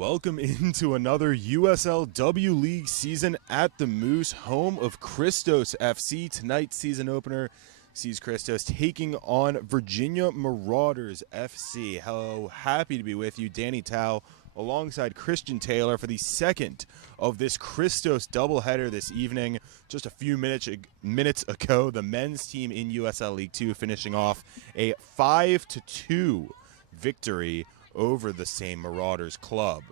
Welcome into another USLW League season at the Moose, home of Christos FC. Tonight's season opener sees Christos taking on Virginia Marauders FC. Hello, happy to be with you, Danny Tao, alongside Christian Taylor for the second of this Christos doubleheader this evening. Just a few minutes ago, the men's team in USL League 2 finishing off a 5-2 victory over the same Marauders club.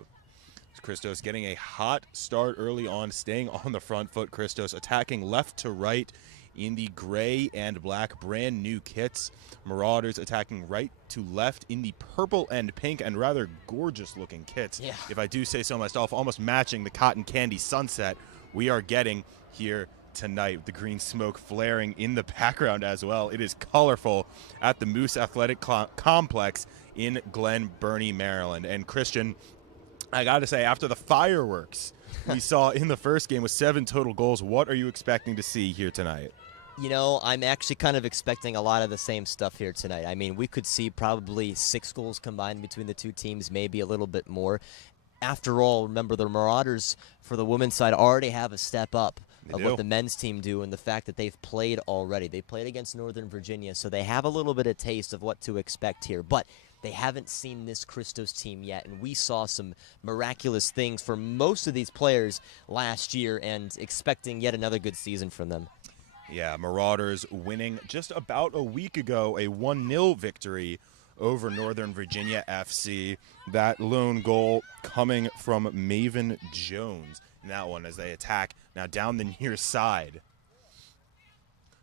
Christos getting a hot start early on, staying on the front foot. Christos attacking left to right in the gray and black brand new kits. Marauders attacking right to left in the purple and pink and rather gorgeous looking kits. Yeah. If I do say so myself, almost matching the cotton candy sunset we are getting here tonight. The green smoke flaring in the background as well. It is colorful at the Moose Athletic Complex in Glen Burnie, Maryland. And Christian, I got to say, after the fireworks we saw in the first game with 7 total goals, what are you expecting to see here tonight? You know, I'm actually kind of expecting a lot of the same stuff here tonight. I mean, we could see probably 6 goals combined between the two teams, maybe a little bit more. After all, remember, the Marauders for the women's side already have a step up of what the men's team do, and the fact that they've played already. They played against Northern Virginia, so they have a little bit of taste of what to expect here. But they haven't seen this Christos team yet, and we saw some miraculous things for most of these players last year and expecting yet another good season from them. Yeah, Marauders winning just about a week ago a 1-0 victory over Northern Virginia FC. That lone goal coming from Maven Jones in that one as they attack now down the near side.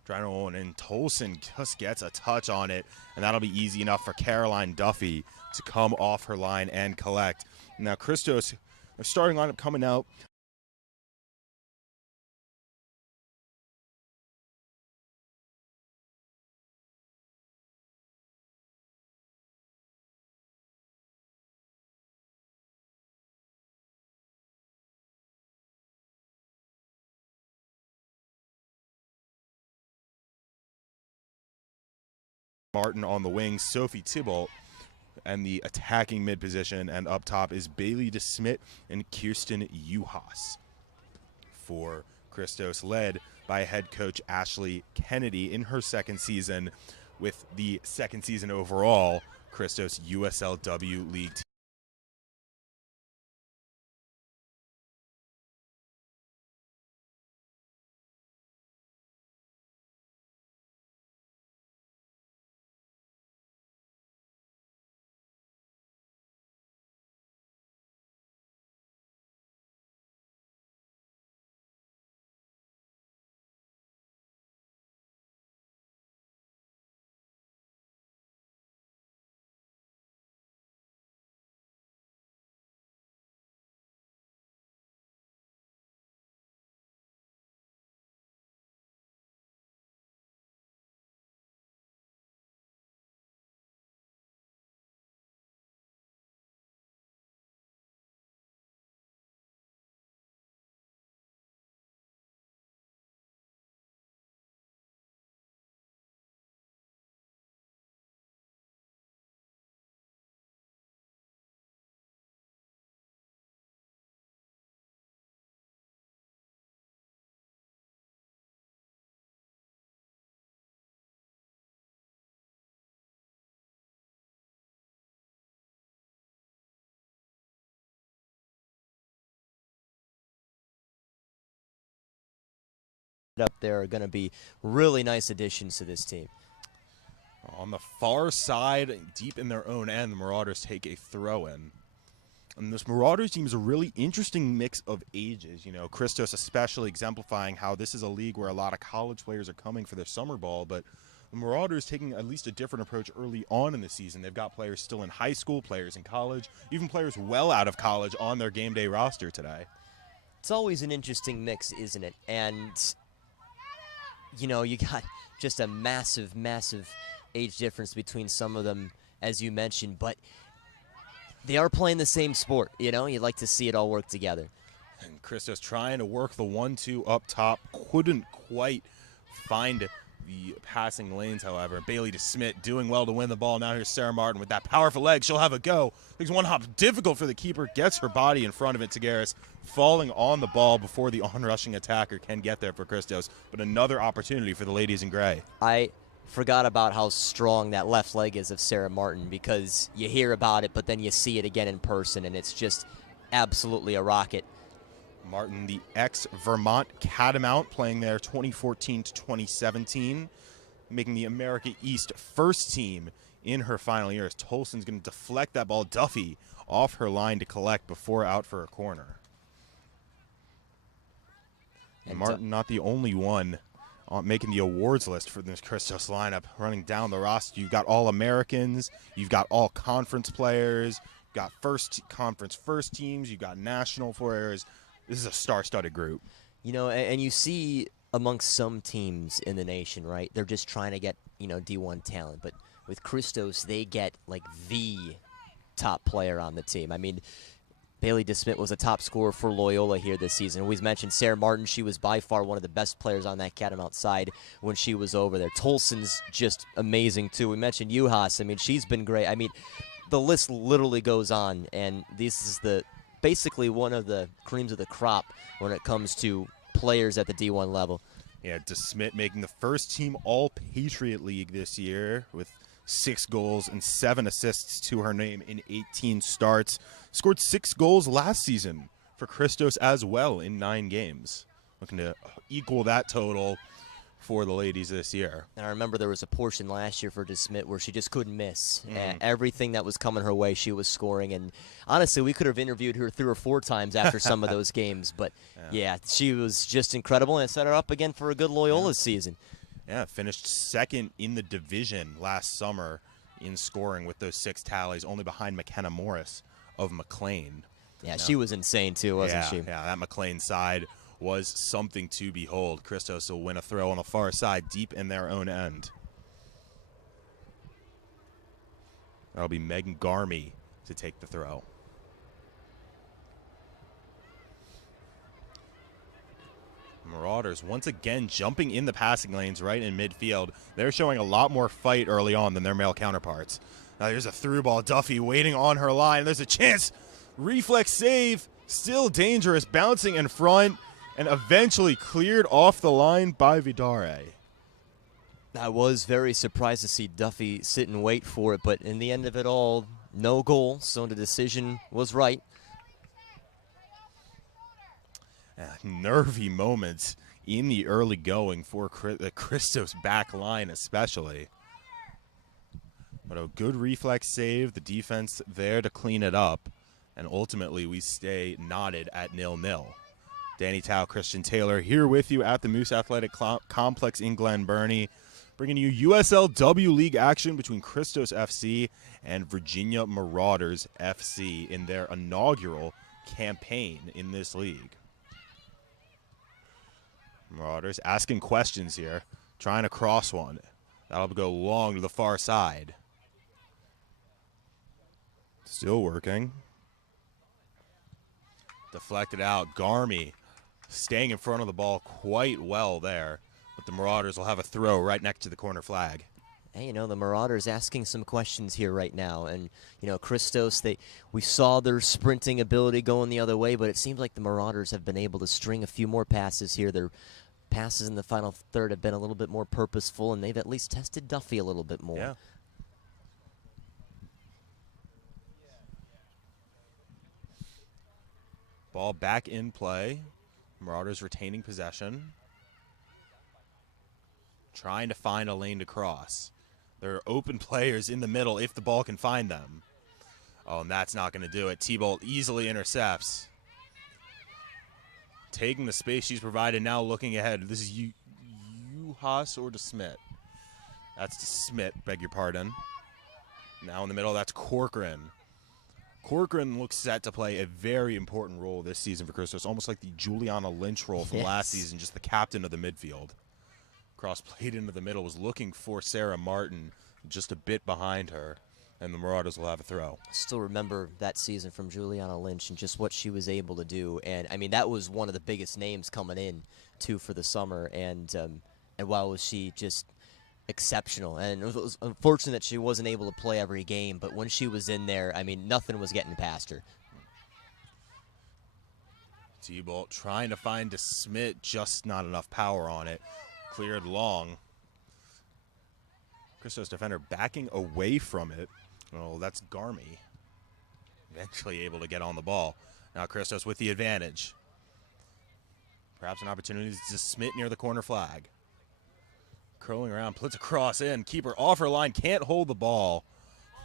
Drano and Tolson just gets a touch on it, and that'll be easy enough for Caroline Duffy to come off her line and collect. Now Christos, their starting lineup coming out. Martin on the wing, Sophie Thibault, and the attacking mid position, and up top is Bailey DeSmit and Kirsten Uhas. For Christos, led by head coach Ashley Kennedy in her second season with the second season overall Christos USLW League team. Up there are going to be really nice additions to this team. On the far side, deep in their own end, the Marauders take a throw-in. And this Marauders team is a really interesting mix of ages. You know, Christos especially exemplifying how this is a league where a lot of college players are coming for their summer ball, but the Marauders taking at least a different approach early on in the season. They've got players still in high school, players in college, even players well out of college on their game day roster today. It's always an interesting mix, isn't it? And you know, you got just a massive, massive age difference between some of them, as you mentioned, but they are playing the same sport, you know? You'd like to see it all work together. And Christos trying to work the 1-2 up top, couldn't quite find the passing lanes, however. Bailey DeSmit doing well to win the ball. Now here's Sarah Martin with that powerful leg. She'll have a go. Takes one hop. Difficult for the keeper. Gets her body in front of it. Tagaris falling on the ball before the on-rushing attacker can get there for Christos. But another opportunity for the ladies in gray. I forgot about how strong that left leg is of Sarah Martin, because you hear about it, but then you see it again in person, and it's just absolutely a rocket. Martin, the ex-Vermont Catamount, playing there 2014 to 2017, making the America East first team in her final year. As Tolson's going to deflect that ball. Duffy off her line to collect before out for a corner. And Martin not the only one making the awards list for this Christos lineup. Running down the roster, you've got All-Americans, you've got all-conference players, you've got conference first teams, you've got national players. This is a star-studded group. You know, and you see amongst some teams in the nation, right, they're just trying to get, D1 talent. But with Christos, they get, like, the top player on the team. I mean, Bailey DeSmit was a top scorer for Loyola here this season. We've mentioned Sarah Martin. She was by far one of the best players on that Catamount side when she was over there. Tolson's just amazing, too. We mentioned Juhas. I mean, she's been great. I mean, the list literally goes on, and this is basically one of the creams of the crop when it comes to players at the D1 level. Yeah, DeSmit making the first team All-Patriot League this year with 6 goals and 7 assists to her name in 18 starts. Scored 6 goals last season for Christos as well in 9 games. Looking to equal that total for the ladies this year. And I remember there was a portion last year for DeSmit where she just couldn't miss. Everything that was coming her way, she was scoring. And honestly, we could have interviewed her 3 or 4 times after some of those games. But, yeah, she was just incredible, and it set her up again for a good Loyola season. Yeah, finished second in the division last summer in scoring with those 6 tallies, only behind McKenna Morris of McLean. Yeah, she was insane, too, wasn't she? Yeah, that McLean side was something to behold. Christos will win a throw on the far side, deep in their own end. That'll be Megan Garmy to take the throw. Marauders once again jumping in the passing lanes right in midfield. They're showing a lot more fight early on than their male counterparts. Now there's a through ball. Duffy waiting on her line. There's a chance. Reflex save. Still dangerous. Bouncing in front. And eventually cleared off the line by Vidare. I was very surprised to see Duffy sit and wait for it, but in the end of it all, no goal, so the decision was right. Nervy moments in the early going for the Christos back line especially. But a good reflex save, the defense there to clean it up, and ultimately we stay knotted at 0-0. Danny Tao, Christian Taylor here with you at the Moose Athletic Complex in Glen Burnie, bringing you USLW League action between Christos FC and Virginia Marauders FC in their inaugural campaign in this league. Marauders asking questions here, trying to cross one. That'll go long to the far side. Still working. Deflected out. Garmy staying in front of the ball quite well there. But the Marauders will have a throw right next to the corner flag. Hey, the Marauders asking some questions here right now. And, Christos, we saw their sprinting ability going the other way, but it seems like the Marauders have been able to string a few more passes here. Their passes in the final third have been a little bit more purposeful, and they've at least tested Duffy a little bit more. Yeah. Ball back in play. Marauders retaining possession. Trying to find a lane to cross. There are open players in the middle if the ball can find them. Oh, and that's not going to do it. T-Bolt easily intercepts. Taking the space she's provided, now looking ahead. This is Juhas or DeSmit? That's DeSmit, beg your pardon. Now in the middle, that's Corcoran. Corcoran looks set to play a very important role this season for Christos, almost like the Juliana Lynch role from last season, just the captain of the midfield. Cross played into the middle, was looking for Sarah Martin, just a bit behind her, and the Marauders will have a throw. I still remember that season from Juliana Lynch and just what she was able to do. And, I mean, that was one of the biggest names coming in, too, for the summer. And while she just exceptional, and it was unfortunate that she wasn't able to play every game, but when she was in there, I mean, nothing was getting past her. T-Bolt trying to find DeSmit, just not enough power on it. Cleared long. Christos defender backing away from it. Oh, that's Garmy. Eventually able to get on the ball. Now Christos with the advantage. Perhaps an opportunity to DeSmit near the corner flag. Curling around, puts a cross in. Keeper off her line, can't hold the ball,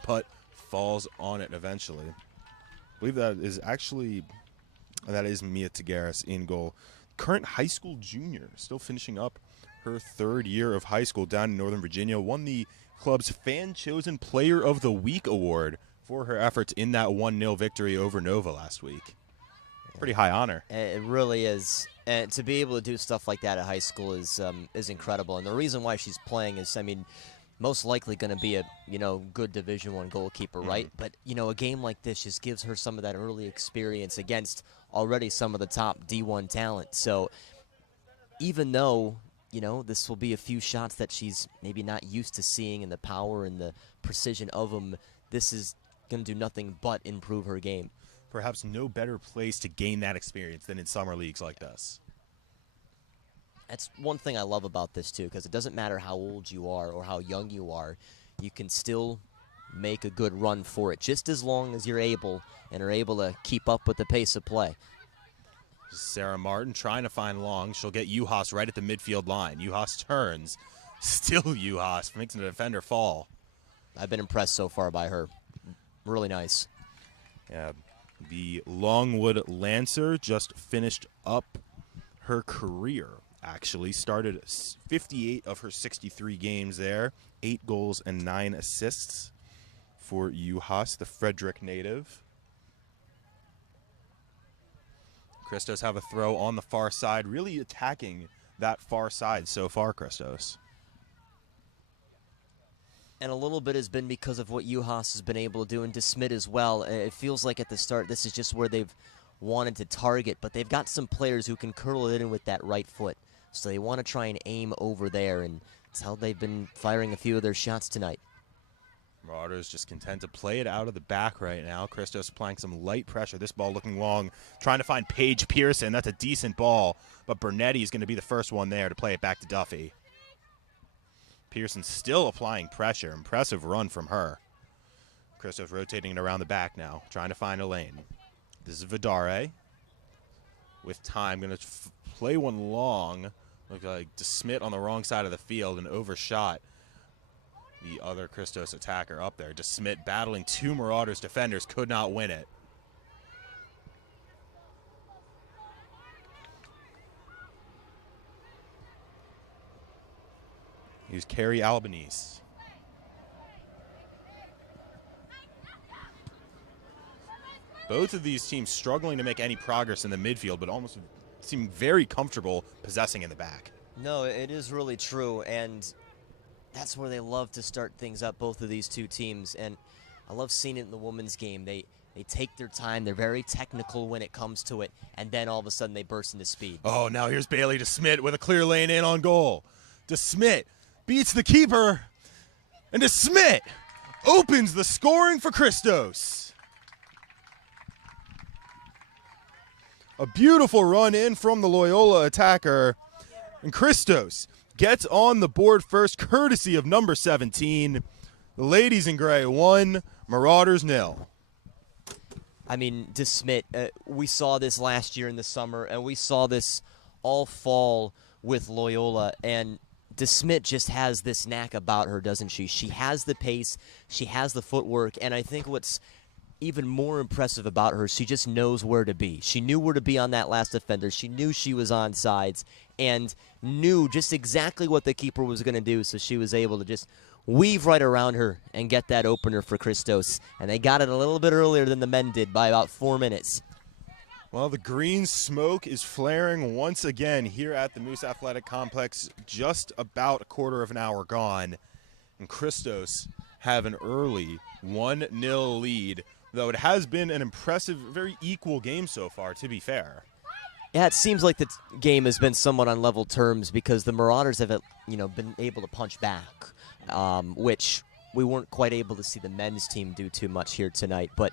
but falls on it eventually. I believe that is actually, that is Mia Tagaris in goal. Current high school junior, still finishing up her third year of high school down in Northern Virginia. Won the club's Fan Chosen Player of the Week award for her efforts in that 1-0 victory over Nova last week. Pretty high honor. It really is. And to be able to do stuff like that at high school is incredible. And the reason why she's playing is, I mean, most likely going to be a, good Division I goalkeeper, right? But, a game like this just gives her some of that early experience against already some of the top D1 talent. So even though, this will be a few shots that she's maybe not used to seeing, and the power and the precision of them, this is going to do nothing but improve her game. Perhaps no better place to gain that experience than in summer leagues like this. That's one thing I love about this, too, because it doesn't matter how old you are or how young you are. You can still make a good run for it, just as long as you're able and are able to keep up with the pace of play. Sarah Martin trying to find Long. She'll get Uhas right at the midfield line. Uhas turns. Still Uhas makes the defender fall. I've been impressed so far by her. Really nice. Yeah. The Longwood Lancer just finished up her career, actually. Started 58 of her 63 games there. 8 goals and 9 assists for Uhas, the Frederick native. Christos have a throw on the far side, really attacking that far side so far, Christos. And a little bit has been because of what Uhas has been able to do, and DeSmit as well. It feels like at the start this is just where they've wanted to target, but they've got some players who can curl it in with that right foot. So they want to try and aim over there, and that's how they've been firing a few of their shots tonight. Marauders just content to play it out of the back right now. Christos applying some light pressure. This ball looking long, trying to find Paige Pearson. That's a decent ball, but Bernetti is going to be the first one there to play it back to Duffy. Pearson still applying pressure. Impressive run from her. Christos rotating it around the back now, trying to find a lane. This is Vidare. With time, going to play one long. Look like DeSmit on the wrong side of the field and overshot the other Christos attacker up there. DeSmit battling 2 Marauders defenders, could not win it. Here's Carrie Albanese. Both of these teams struggling to make any progress in the midfield, but almost seem very comfortable possessing in the back. No, it is really true, and that's where they love to start things up, both of these two teams. And I love seeing it in the women's game. They take their time. They're very technical when it comes to it, and then all of a sudden they burst into speed. Oh, now here's Bailey DeSmit with a clear lane in on goal. DeSmit beats the keeper, and DeSmit opens the scoring for Christos. A beautiful run in from the Loyola attacker, and Christos gets on the board first, courtesy of number 17. The ladies in gray 1, Marauders 0. I mean, DeSmit, we saw this last year in the summer, and we saw this all fall with Loyola, and DeSmit just has this knack about her, doesn't she? She has the pace, she has the footwork, and I think what's even more impressive about her, she just knows where to be. She knew where to be on that last defender. She knew she was on sides and knew just exactly what the keeper was going to do, so she was able to just weave right around her and get that opener for Christos. And they got it a little bit earlier than the men did by about 4 minutes. Well, the green smoke is flaring once again here at the Moose Athletic Complex, just about a quarter of an hour gone. And Christos have an early 1-0 lead, though it has been an impressive, very equal game so far, to be fair. Yeah, it seems like the game has been somewhat on level terms because the Marauders have, been able to punch back, which we weren't quite able to see the men's team do too much here tonight. But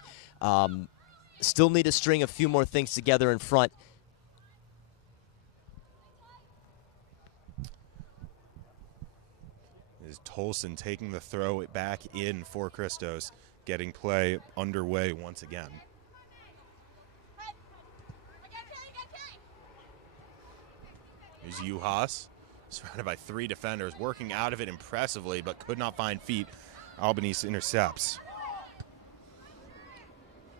still need to string a few more things together in front. Is Tolson taking the throw back in for Christos, getting play underway once again. Here's Juhas, surrounded by 3 defenders, working out of it impressively, but could not find feet. Albanese intercepts.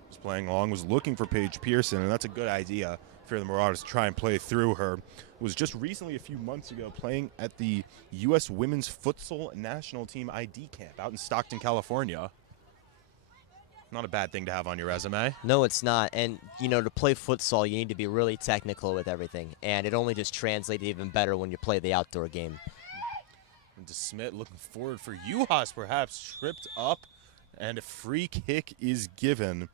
Was playing along, was looking for Paige Pearson, and that's a good idea for the Marauders to try and play through her. Was just recently, a few months ago, playing at the U.S. Women's Futsal National Team ID Camp out in Stockton, California. Not a bad thing to have on your resume. No, it's not. And, to play futsal, you need to be really technical with everything. And it only just translates even better when you play the outdoor game. And DeSmit looking forward for Juhas, perhaps tripped up, and a free kick is given.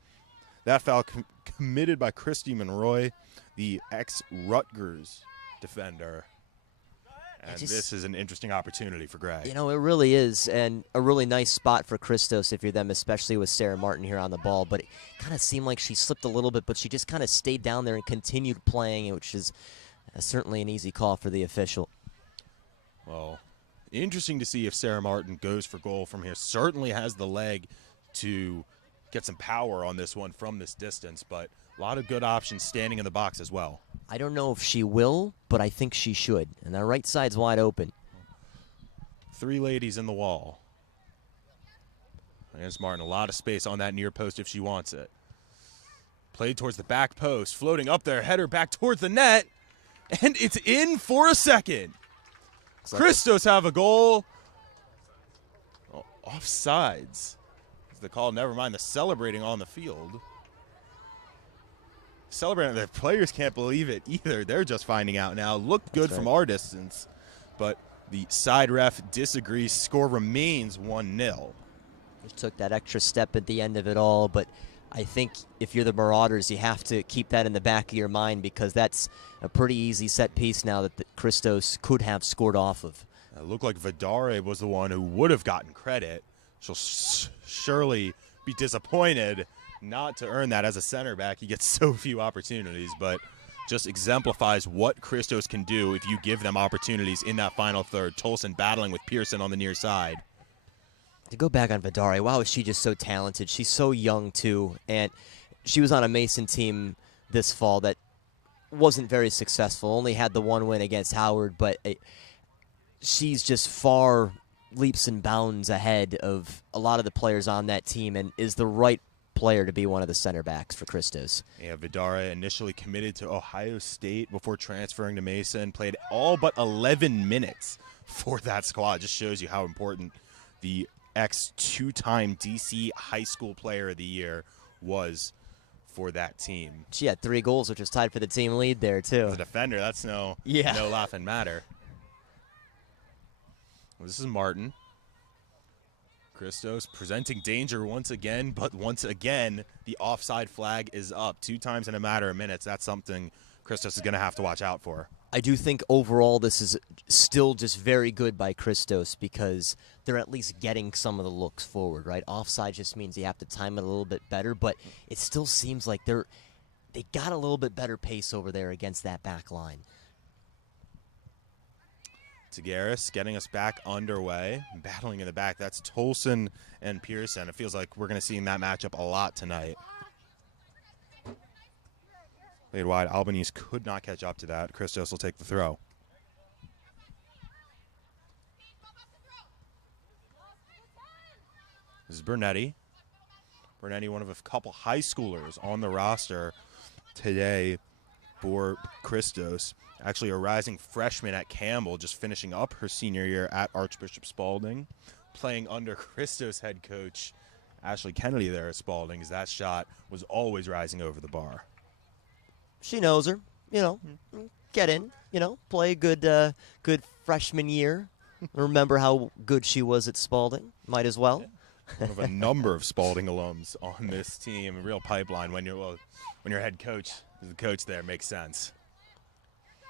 That foul committed by Christy Monroy, the ex-Rutgers defender. And this is an interesting opportunity for Gray. It really is, and a really nice spot for Christos if you're them, especially with Sarah Martin here on the ball. But it kind of seemed like she slipped a little bit, but she just kind of stayed down there and continued playing, which is certainly an easy call for the official. Well, interesting to see if Sarah Martin goes for goal from here. Certainly has the leg to get some power on this one from this distance, but a lot of good options standing in the box as well. I don't know if she will, but I think she should. And the right side's wide open. 3 ladies in the wall. There's Martin, a lot of space on that near post if she wants it. Played towards the back post, floating up there, header back towards the net, and it's in for a second. Christos have a goal. Oh, offsides. The call, never mind the celebrating on the field. Celebrating, the players can't believe it either. They're just finding out now. Looked good from our distance, but the side ref disagrees. Score remains 1-0. Just took that extra step at the end of it all, but I think if you're the Marauders, you have to keep that in the back of your mind because that's a pretty easy set piece now that Christos could have scored off of. It looked like Vidare was the one who would have gotten credit. She'll surely be disappointed not to earn that as a center back. He gets so few opportunities, but just exemplifies what Christos can do if you give them opportunities in that final third. Tolson battling with Pearson on the near side. To go back on Vidare, wow, is she just so talented. She's so young, too, and she was on a Mason team this fall that wasn't very successful, only had the 1 win against Howard, but she's just far leaps and bounds ahead of a lot of the players on that team and is the right player to be one of the center backs for Christos. Yeah, Vidare initially committed to Ohio State before transferring to Mason, played all but 11 minutes for that squad. Just shows you how important the ex-2-time DC High School Player of the Year was for that team. She had 3 goals, which was tied for the team lead there, too. As a defender, that's no laughing matter. This is Martin. Christos presenting danger once again, but once again, the offside flag is up 2 times in a matter of minutes. That's something Christos is going to have to watch out for. I do think overall this is still just very good by Christos because they're at least getting some of the looks forward, right? Offside just means you have to time it a little bit better, but it still seems like they got a little bit better pace over there against that back line. Tagaris getting us back underway, battling in the back. That's Tolson and Pearson. It feels like we're going to see in that matchup a lot tonight. Played wide. Albanese could not catch up to that. Christos will take the throw. This is Bernetti. Bernetti, one of a couple high schoolers on the roster today for Christos. Actually a rising freshman at Campbell, just finishing up her senior year at Archbishop Spalding, playing under Christos head coach Ashley Kennedy there at Spalding, as that shot was always rising over the bar. She knows her, get in, play a good freshman year. Remember how good she was at Spalding, might as well. One of a number of Spalding alums on this team, a real pipeline when your head coach is the coach there, makes sense.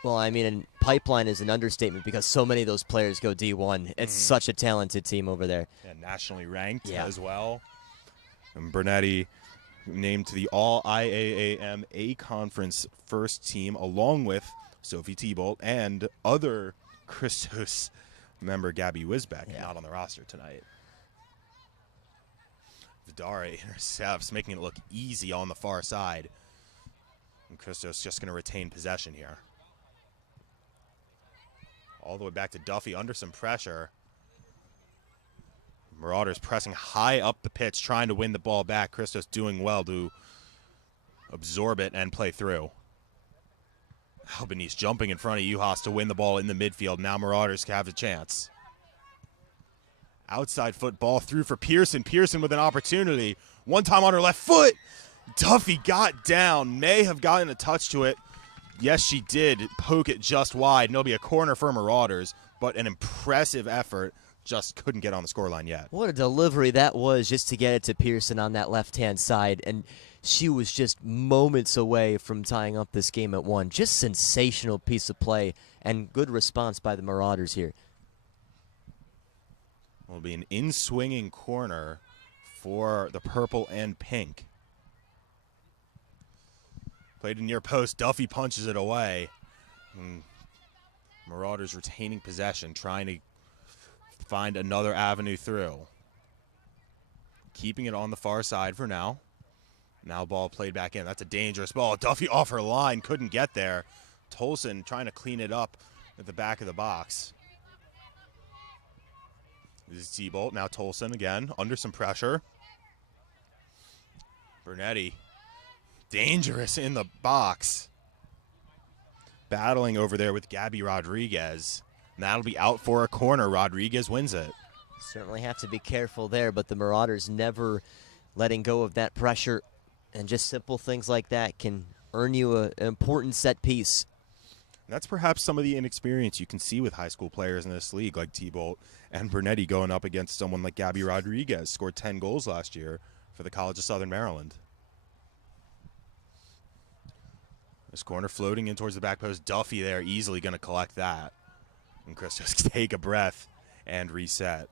Well, I mean, and pipeline is an understatement because so many of those players go D1. It's such a talented team over there. Yeah, nationally ranked Yeah. as well. And Burnie named to the All-IAAM A-Conference first team, along with Sophie Thibault and other Christos member Gabby Wisbeck, not on the roster tonight. Vidare intercepts, making it look easy on the far side. And Christos just going to retain possession here. All the way back to Duffy under some pressure. Marauders pressing high up the pitch, trying to win the ball back. Christos doing well to absorb it and play through. Albanese jumping in front of Uhas to win the ball in the midfield. Now Marauders have a chance. Outside foot ball through for Pearson. Pearson with an opportunity. One time on her left foot. Duffy got down. May have gotten a touch to it. Yes, she did poke it just wide. And it'll be a corner for Marauders, but an impressive effort. Just couldn't get on the scoreline yet. What a delivery that was just to get it to Pearson on that left-hand side. And she was just moments away from tying up this game at 1. Just sensational piece of play and good response by the Marauders here. Will be an in-swinging corner for the purple and pink. Played in near post. Duffy punches it away. And Marauders retaining possession, trying to find another avenue through. Keeping it on the far side for now. Now ball played back in. That's a dangerous ball. Duffy off her line. Couldn't get there. Tolson trying to clean it up at the back of the box. This is Thibault. Now Tolson again under some pressure. Burnie. Dangerous in the box. Battling over there with Gabby Rodriguez. And that'll be out for a corner. Rodriguez wins it. Certainly have to be careful there, but the Marauders never letting go of that pressure. And just simple things like that can earn you an important set piece. That's perhaps some of the inexperience you can see with high school players in this league, like Thibault and Burnie going up against someone like Gabby Rodriguez, scored 10 goals last year for the College of Southern Maryland. This corner floating in towards the back post. Duffy there, easily going to collect that. And Christos take a breath and reset.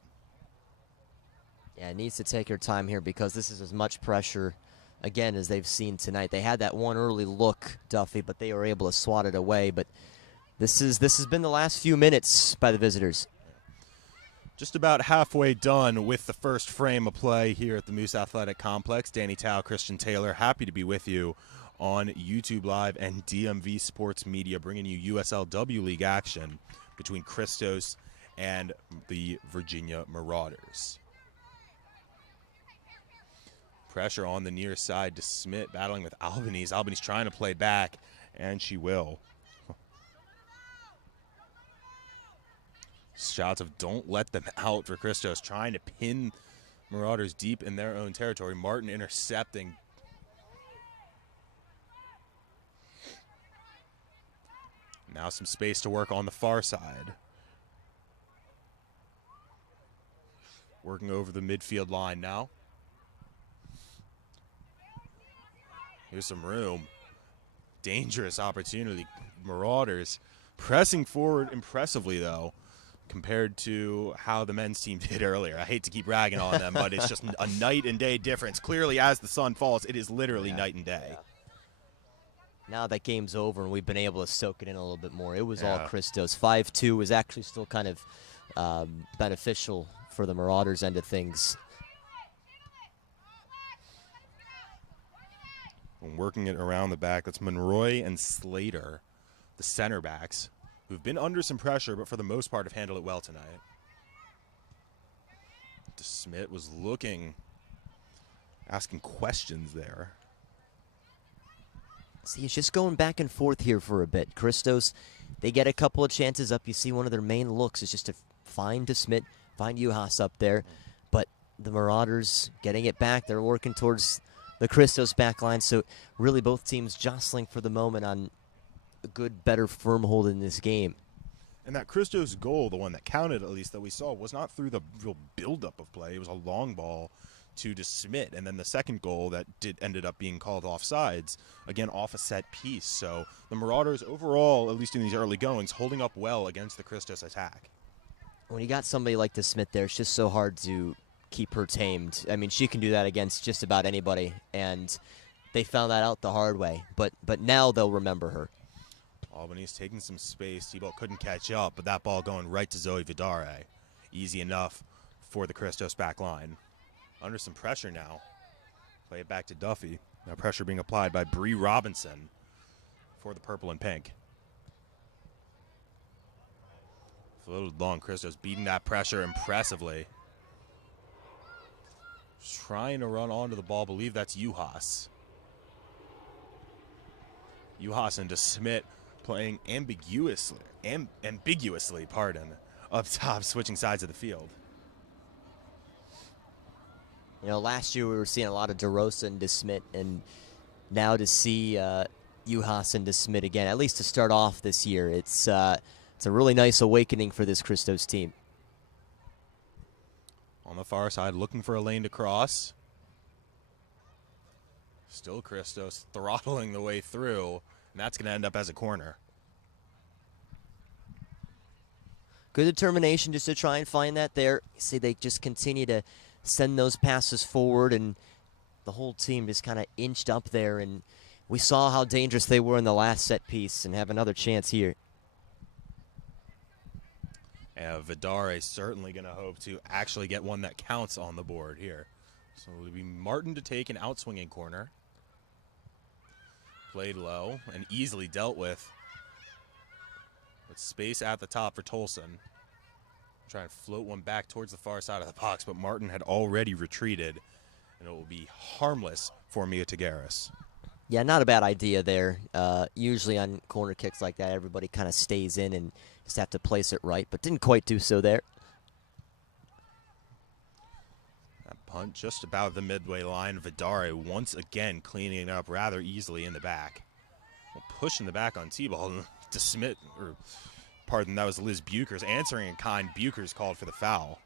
Yeah, it needs to take her time here because this is as much pressure, again, as they've seen tonight. They had that one early look, Duffy, but they were able to swat it away. But this has been the last few minutes by the visitors. Just about halfway done with the first frame of play here at the Moose Athletic Complex. Danny Tao, Christian Taylor, happy to be with you on YouTube Live and DMV Sports Media, bringing you USLW League action between Christos and the Virginia Marauders. Pressure on the near side to Smith, battling with Albanese. Albanese trying to play back, and she will. Shots of don't let them out for Christos, trying to pin Marauders deep in their own territory. Martin intercepting. Now some space to work on the far side. Working over the midfield line now. Here's some room. Dangerous opportunity. Marauders pressing forward impressively, though, compared to how the men's team did earlier. I hate to keep ragging on them, but it's just a night and day difference. Clearly, as the sun falls, it is literally night and day. Yeah. Now that game's over and we've been able to soak it in a little bit more. It was all Christos. 5-2 was actually still kind of beneficial for the Marauders end of things. And working it around the back, that's Monroy and Slater, the center backs, who've been under some pressure, but for the most part have handled it well tonight. DeSmit was looking, asking questions there. See, it's just going back and forth here for a bit. Christos, they get a couple of chances up. You see one of their main looks is just to find DeSmit, find Uhas up there. But the Marauders getting it back. They're working towards the Christos back line. So really both teams jostling for the moment on a good, better firm hold in this game. And that Christos goal, the one that counted at least that we saw, was not through the real buildup of play. It was a long ball to DeSmit, and then the second goal that ended up being called offsides, again off a set piece. So the Marauders overall, at least in these early goings, holding up well against the Christos attack. When you got somebody like DeSmit there, it's just so hard to keep her tamed. I mean, she can do that against just about anybody, and they found that out the hard way. But now they'll remember her. Albany's taking some space. T-Ball couldn't catch up, but that ball going right to Zoe Vidare. Easy enough for the Christos back line. Under some pressure now. Play it back to Duffy. Now pressure being applied by Bree Robinson for the purple and pink. Floated long. Christos beating that pressure impressively. Trying to run onto the ball. Believe that's Juhas. Juhas and DeSmit playing ambiguously, up top, switching sides of the field. You know, last year we were seeing a lot of DeRosa and DeSmit, and now to see Juhas and DeSmit again, at least to start off this year, it's a really nice awakening for this Christos team. On the far side, looking for a lane to cross. Still Christos throttling the way through, and that's going to end up as a corner. Good determination just to try and find that there. You see, they just continue to send those passes forward, and the whole team just kind of inched up there, and we saw how dangerous they were in the last set piece and have another chance here. Vidare certainly going to hope to actually get one that counts on the board here. So it will be Martin to take an outswinging corner. Played low and easily dealt with space at the top for Tolson. Trying to float one back towards the far side of the box, but Martin had already retreated, and it will be harmless for Mia Tagaris. Yeah, not a bad idea there. Usually on corner kicks like that, everybody kind of stays in and just have to place it right, but didn't quite do so there. That punt just about the midway line. Vidare once again cleaning it up rather easily in the back. Well, pushing the back on T-ball. DeSmit, or pardon, that was Liz Buchers answering in kind. Buchers called for the foul.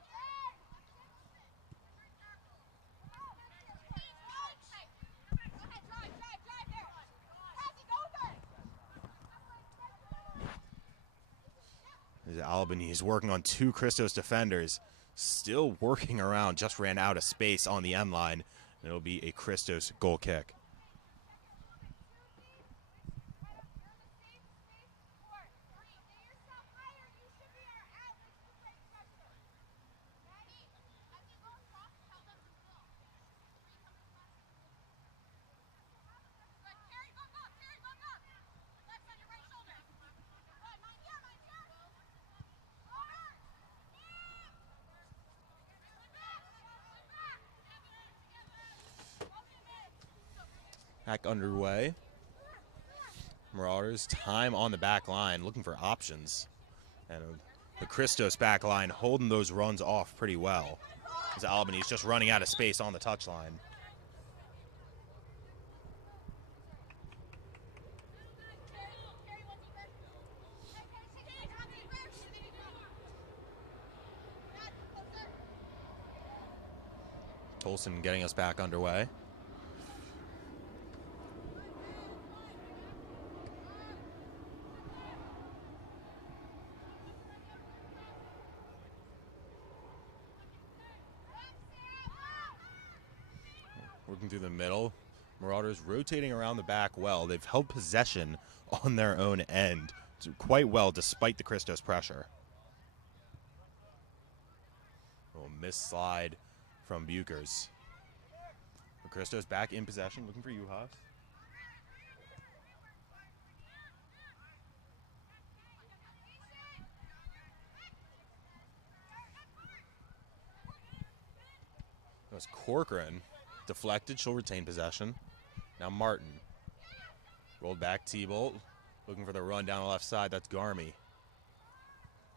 Albany is working on two Christos defenders. Still working around, just ran out of space on the end line. And it'll be a Christos goal kick. Back underway. Marauders, time on the back line, looking for options. And the Christos back line holding those runs off pretty well. As Albany's just running out of space on the touchline. Tolson getting us back underway. Working through the middle. Marauders rotating around the back well. They've held possession on their own end quite well despite the Christos pressure. Little missed slide from Buchers. Christos back in possession, looking for Juhas. That was Corcoran. Deflected, she'll retain possession. Now Martin. Rolled back, T-Bolt. Looking for the run down the left side. That's Garmy.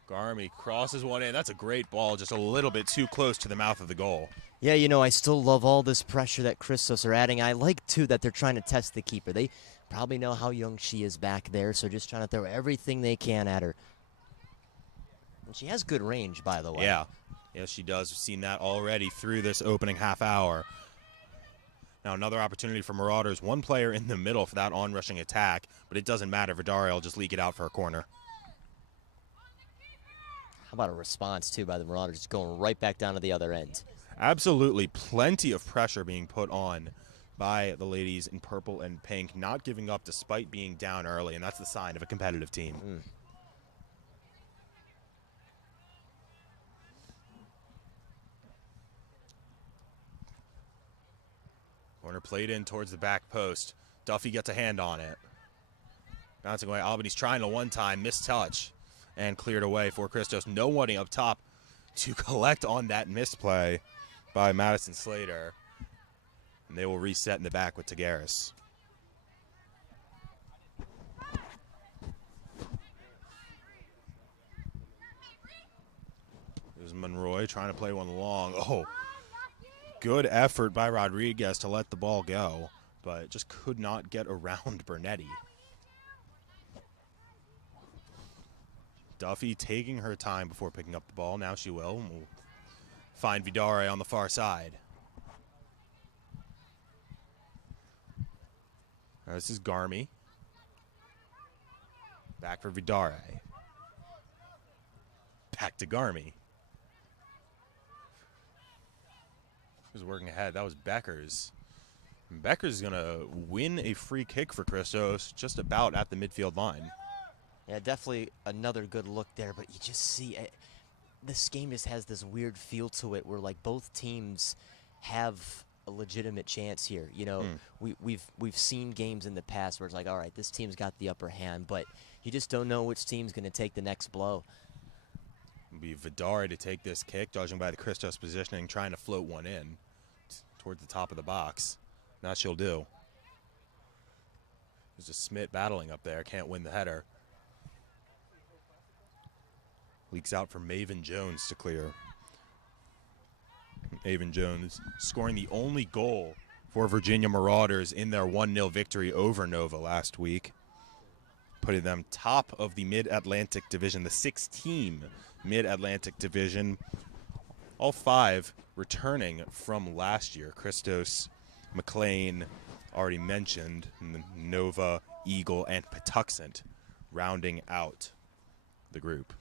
Garmy crosses one in. That's a great ball, just a little bit too close to the mouth of the goal. Yeah, you know, I still love all this pressure that Christos are adding. I like, too, that they're trying to test the keeper. They probably know how young she is back there, so just trying to throw everything they can at her. And she has good range, by the way. Yeah. Yes, she does. We've seen that already through this opening half hour. Now another opportunity for Marauders. One player in the middle for that on-rushing attack, but it doesn't matter. Vidaria will just leak it out for a corner. How about a response, too, by the Marauders, just going right back down to the other end? Absolutely. Plenty of pressure being put on by the ladies in purple and pink, not giving up despite being down early, and that's the sign of a competitive team. Corner played in towards the back post. Duffy gets a hand on it. Bouncing away. Albany's trying to one-time, missed touch, and cleared away for Christos. Nobody up top to collect on that misplay by Madison Slater. And they will reset in the back with Tagaris. There's Monroy trying to play one long. Oh, good effort by Rodriguez to let the ball go, but just could not get around Burnetti. Duffy taking her time before picking up the ball. Now she will. And we'll find Vidare on the far side. Now this is Garmy. Back for Vidare. Back to Garmy. Who's working ahead? That was Beckers. And Beckers is going to win a free kick for Christos just about at the midfield line. Yeah, definitely another good look there, but you just see this game just has this weird feel to it where like both teams have a legitimate chance here. You know, we've seen games in the past where it's like, all right, this team's got the upper hand, but you just don't know which team's going to take the next blow. It'll be Vidare to take this kick, judging by the Christos positioning, trying to float one in towards the top of the box. That she'll do. There's a Smith battling up there, can't win the header. Leaks out for Maven Jones to clear. Maven Jones scoring the only goal for Virginia Marauders in their 1-0 victory over Nova last week, putting them top of the Mid-Atlantic Division, the 6-team Mid-Atlantic Division. All 5 returning from last year. Christos, McLean, already mentioned, and Nova, Eagle, and Patuxent rounding out the group.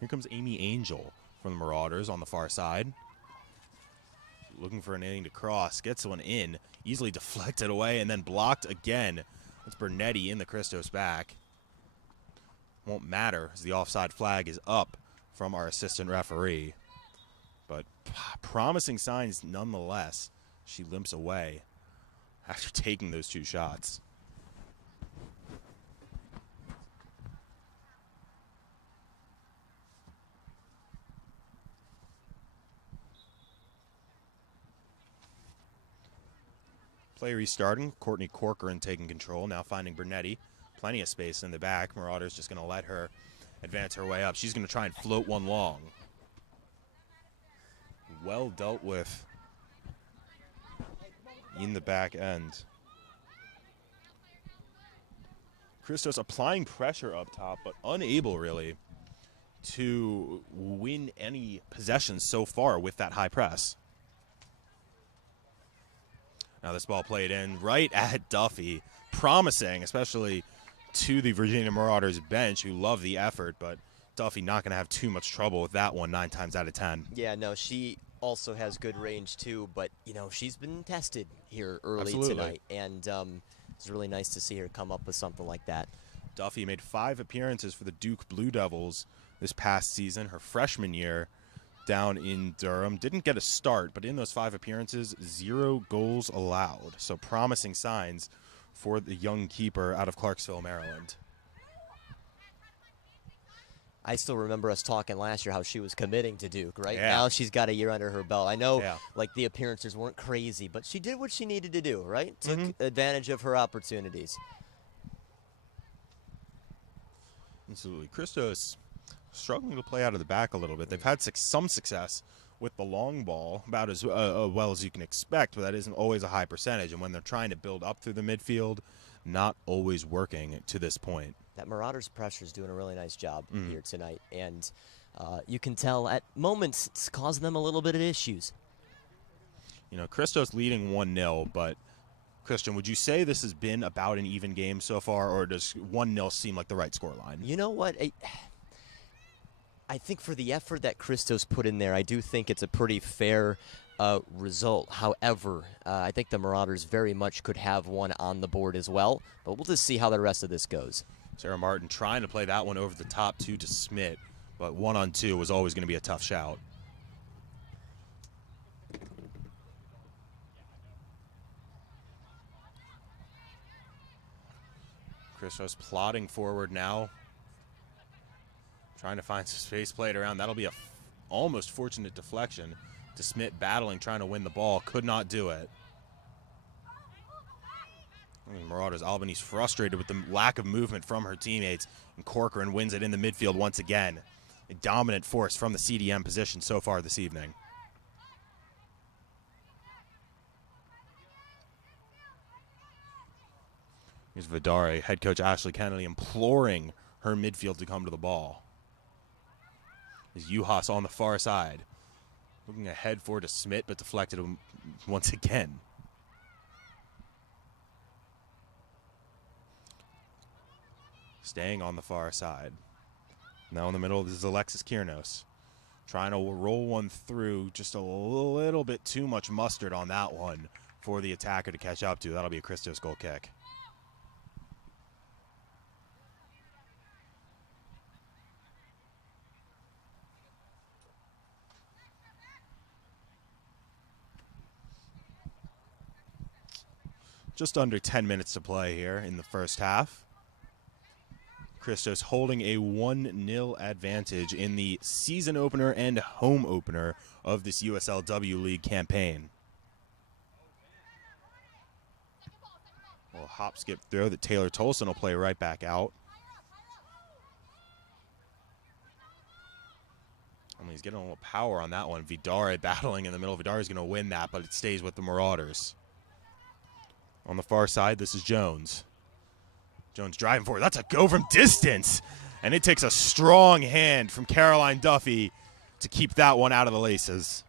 Here comes Amy Angel from the Marauders on the far side. Looking for an inning to cross. Gets one in. Easily deflected away and then blocked again. That's Burnetti in the Christos back. Won't matter as the offside flag is up from our assistant referee. But promising signs nonetheless. She limps away after taking those 2 shots. Play restarting. Courtney Corcoran taking control. Now finding Burnetti. Plenty of space in the back. Marauders just going to let her advance her way up. She's going to try and float one long. Well dealt with in the back end. Christos applying pressure up top, but unable really to win any possessions so far with that high press. Now this ball played in right at Duffy. Promising, especially to the Virginia Marauders bench who love the effort, but Duffy not going to have too much trouble with that one 9 times out of 10. Yeah, no, she also has good range too, but, you know, she's been tested here early Absolutely. tonight, and it's really nice to see her come up with something like that. Duffy made 5 appearances for the Duke Blue Devils this past season, her freshman year down in Durham. Didn't get a start, but in those 5 appearances, 0 goals allowed. So promising signs for the young keeper out of Clarksville, Maryland. I still remember us talking last year how she was committing to Duke, right? Yeah. Now she's got a year under her belt. I know, Yeah. like, the appearances weren't crazy, but she did what she needed to do, right? Took advantage of her opportunities. Absolutely. Christos struggling to play out of the back a little bit. They've had some success with the long ball, about as well as you can expect, but that isn't always a high percentage. And when they're trying to build up through the midfield, not always working to this point. that Marauders pressure is doing a really nice job here tonight. And you can tell at moments it's causing them a little bit of issues. You know, Christos leading 1-0, but Christian, would you say this has been about an even game so far, or does 1-0 seem like the right scoreline? You know what? I think for the effort that Christos put in there, I do think it's a pretty fair result. However, I think the Marauders very much could have one on the board as well, but we'll just see how the rest of this goes. Sarah Martin trying to play that one over the top to Smith, but 1-on-2 was always going to be a tough shout. Christos plodding forward now, trying to find some space played around. That'll be a almost fortunate deflection. Smith battling, trying to win the ball, could not do it. Marauders, Albany's frustrated with the lack of movement from her teammates, and Corcoran wins it in the midfield once again. A dominant force from the CDM position so far this evening. Here's Vidare, head coach Ashley Kennedy imploring her midfield to come to the ball. Is Juhas on the far side. Looking ahead for Smith, but deflected once again. Staying on the far side. Now in the middle, this is Alexis Kiernos. Trying to roll one through, just a little bit too much mustard on that one for the attacker to catch up to. That'll be a Christos goal kick. Just under 10 minutes to play here in the first half. Christos holding a 1-0 advantage in the season opener and home opener of this USLW League campaign. Well, hop, skip, throw that Taylor Tolson will play right back out. I mean, he's getting a little power on that one. Vidare battling in the middle. Vidare's going to win that, but it stays with the Marauders. On the far side, this is Jones. Jones driving forward. That's a go from distance. And it takes a strong hand from Caroline Duffy to keep that one out of the laces.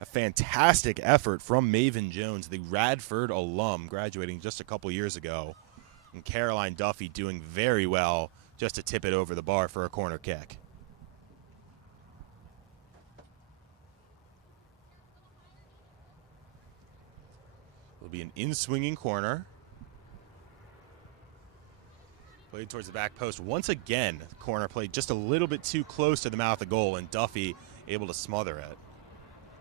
A fantastic effort from Maven Jones, the Radford alum, graduating just a couple years ago. And Caroline Duffy doing very well just to tip it over the bar for a corner kick. It'll be an in-swinging corner. Played towards the back post. Once again, the corner played just a little bit too close to the mouth of goal, and Duffy able to smother it.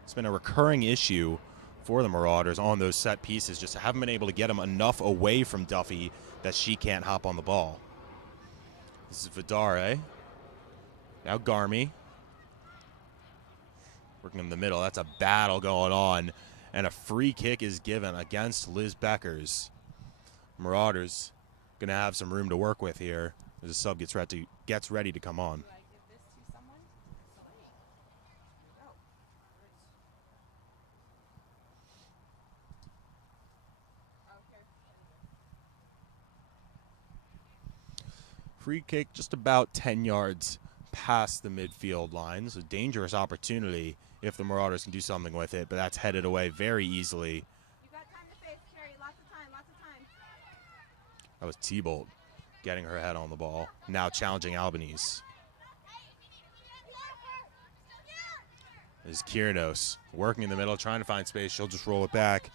It's been a recurring issue for the Marauders on those set pieces, just haven't been able to get them enough away from Duffy that she can't hop on the ball. This is Vidare. Now Garmy. Working in the middle. That's a battle going on. And a free kick is given against Liz Beckers. Marauders going to have some room to work with here as the sub gets ready to come on. Free kick just about 10 yards past the midfield line. It's a dangerous opportunity if the Marauders can do something with it, but that's headed away very easily. You got time to face, Carrie. Lots of time, lots of time. That was T-Bolt getting her head on the ball. Now challenging Albanese. This is Kiernos working in the middle, trying to find space. She'll just roll it back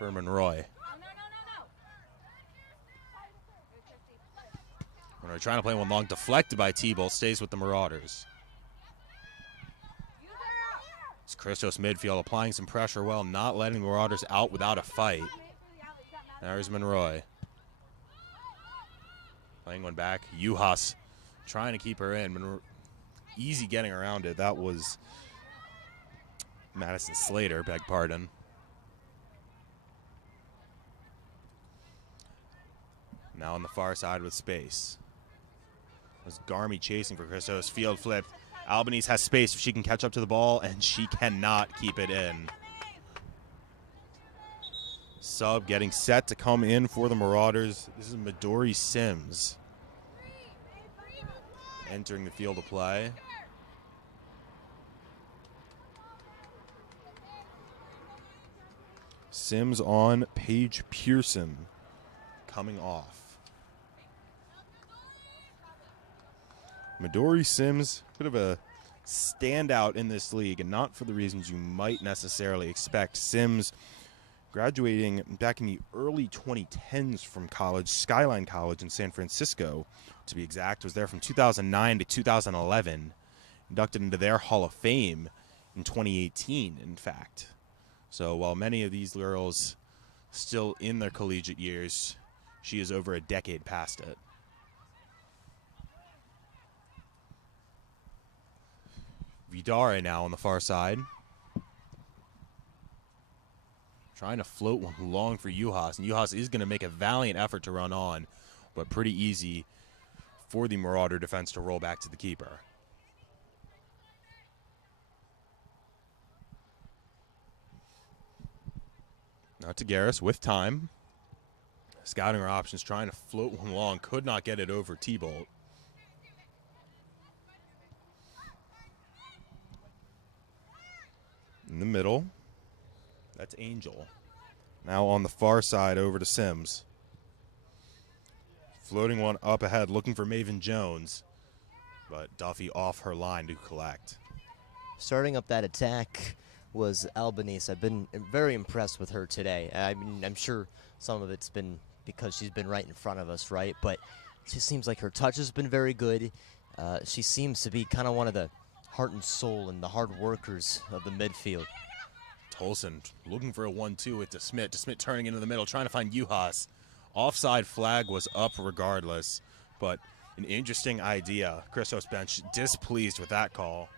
for Monroy. Monroy trying to play one long, deflected by T-Bolt, stays with the Marauders. It's Christos midfield applying some pressure well, not letting the Marauders out without a fight. There's Monroy. Playing one back. Juhas trying to keep her in. Easy getting around it. That was Madison Slater, beg pardon. Now on the far side with space. There's Garmy chasing for Christos. Field flipped. Albanese has space if she can catch up to the ball, and she cannot keep it in. Sub getting set to come in for the Marauders. This is Midori Sims entering the field of play. Sims on Paige Pearson coming off. Midori Sims, bit of a standout in this league, and not for the reasons you might necessarily expect. Sims graduating back in the early 2010s from college, Skyline College in San Francisco, to be exact, was there from 2009 to 2011, inducted into their Hall of Fame in 2018, in fact. So while many of these girls still in their collegiate years, she is over a decade past it. Vidare now on the far side. Trying to float one long for Juhas, and Juhas is going to make a valiant effort to run on, but pretty easy for the Marauder defense to roll back to the keeper. Now to Garris with time. Scouting her options, trying to float one long, could not get it over T-Bolt. In the middle, that's Angel. Now on the far side over to Sims. Floating one up ahead, looking for Maven Jones, but Duffy off her line to collect. Starting up that attack was Albanese. I've been very impressed with her today. I mean, I'm sure some of it's been because she's been right in front of us, right? But it just seems like her touch has been very good. She seems to be kind of one of the heart and soul and the hard workers of the midfield. Tolson looking for a 1-2 with DeSmit. DeSmit turning into the middle, trying to find Juhas. Offside flag was up regardless, but an interesting idea. Christos bench displeased with that call.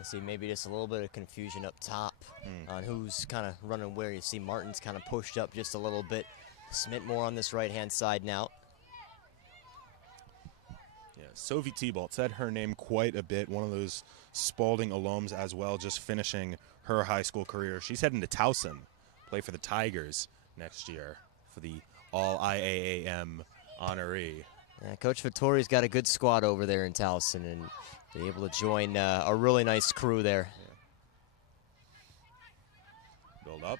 I see maybe just a little bit of confusion up top on who's kind of running where. You see Martin's kind of pushed up just a little bit. Smith more on this right-hand side now. Yeah, Sophie T-Bolt said her name quite a bit. One of those Spalding alums as well, just finishing her high school career. She's heading to Towson, play for the Tigers next year for the All-IAAM honoree. Yeah, Coach Vittori's got a good squad over there in Towson, and be able to join a really nice crew there. Yeah. Build up.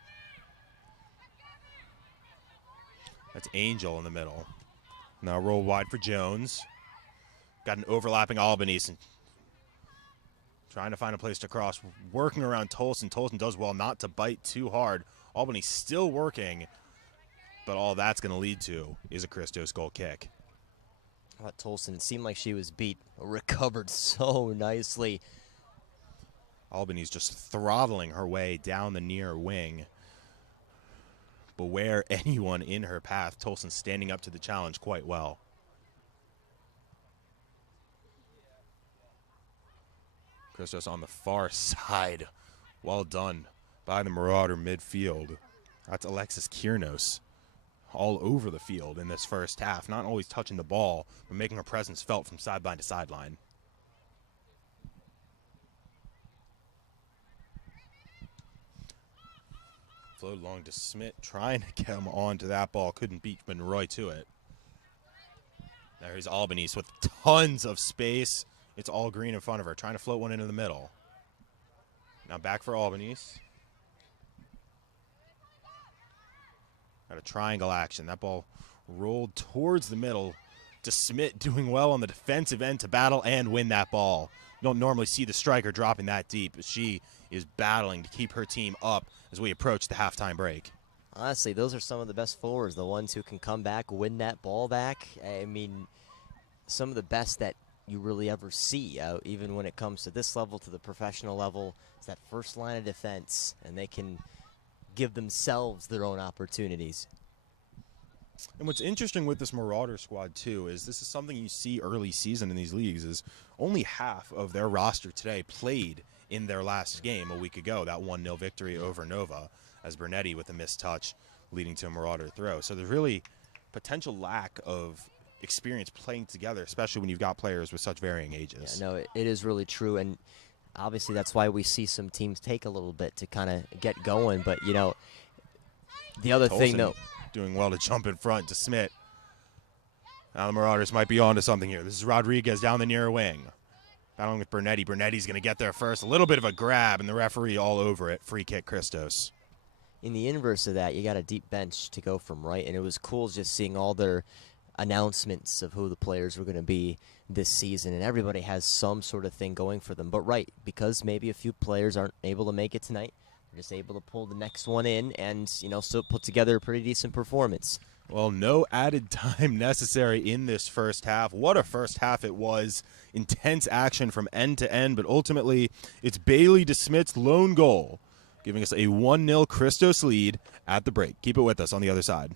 That's Angel in the middle. Now roll wide for Jones. Got an overlapping Albanese and trying to find a place to cross. Working around Tolson. Tolson does well not to bite too hard. Albany still working, but all that's going to lead to is a Christos goal kick. How about Tolson? It seemed like she was beat. Recovered so nicely. Albany's just throttling her way down the near wing. Beware anyone in her path. Tolson standing up to the challenge quite well. Christos on the far side. Well done by the Marauder midfield. That's Alexis Kiernos all over the field in this first half. Not always touching the ball, but making her presence felt from sideline to sideline. Flowed long to Smith, trying to get him onto that ball. Couldn't beat Monroy to it. There's Albanese with tons of space. It's all green in front of her, trying to float one into the middle. Now back for Albanese. Got a triangle action. That ball rolled towards the middle. DeSmit doing well on the defensive end to battle and win that ball. You don't normally see the striker dropping that deep, but she is battling to keep her team up as we approach the halftime break. Honestly, those are some of the best forwards, the ones who can come back, win that ball back. I mean, some of the best that you really ever see, even when it comes to this level, to the professional level, is that first line of defense, and they can give themselves their own opportunities. And what's interesting with this Marauder squad, too, is this is something you see early season in these leagues, is only half of their roster today played in their last game a week ago, that 1-0 victory over Nova, as Bernetti with a missed touch leading to a Marauder throw. So there's really potential lack of experience playing together, especially when you've got players with such varying ages. Yeah, no, it is really true. And obviously that's why we see some teams take a little bit to kind of get going. But, you know, the other thing, Tolson though, doing well to jump in front to Smith. Now the Marauders might be onto something here. This is Rodriguez down the near wing. Battling with Burnetti. Burnetti's going to get there first. A little bit of a grab, and the referee all over it. Free kick, Christos. in the inverse of that, you got a deep bench to go from, right? And it was cool just seeing all their announcements of who the players were going to be this season, and everybody has some sort of thing going for them. But right, because maybe a few players aren't able to make it tonight, they're just able to pull the next one in and, you know, still put together a pretty decent performance. Well, no added time necessary in this first half. What a first half it was. Intense action from end to end, but ultimately it's Bailey DeSmith's lone goal, giving us a 1-0 Christos lead at the break. Keep it with us on the other side.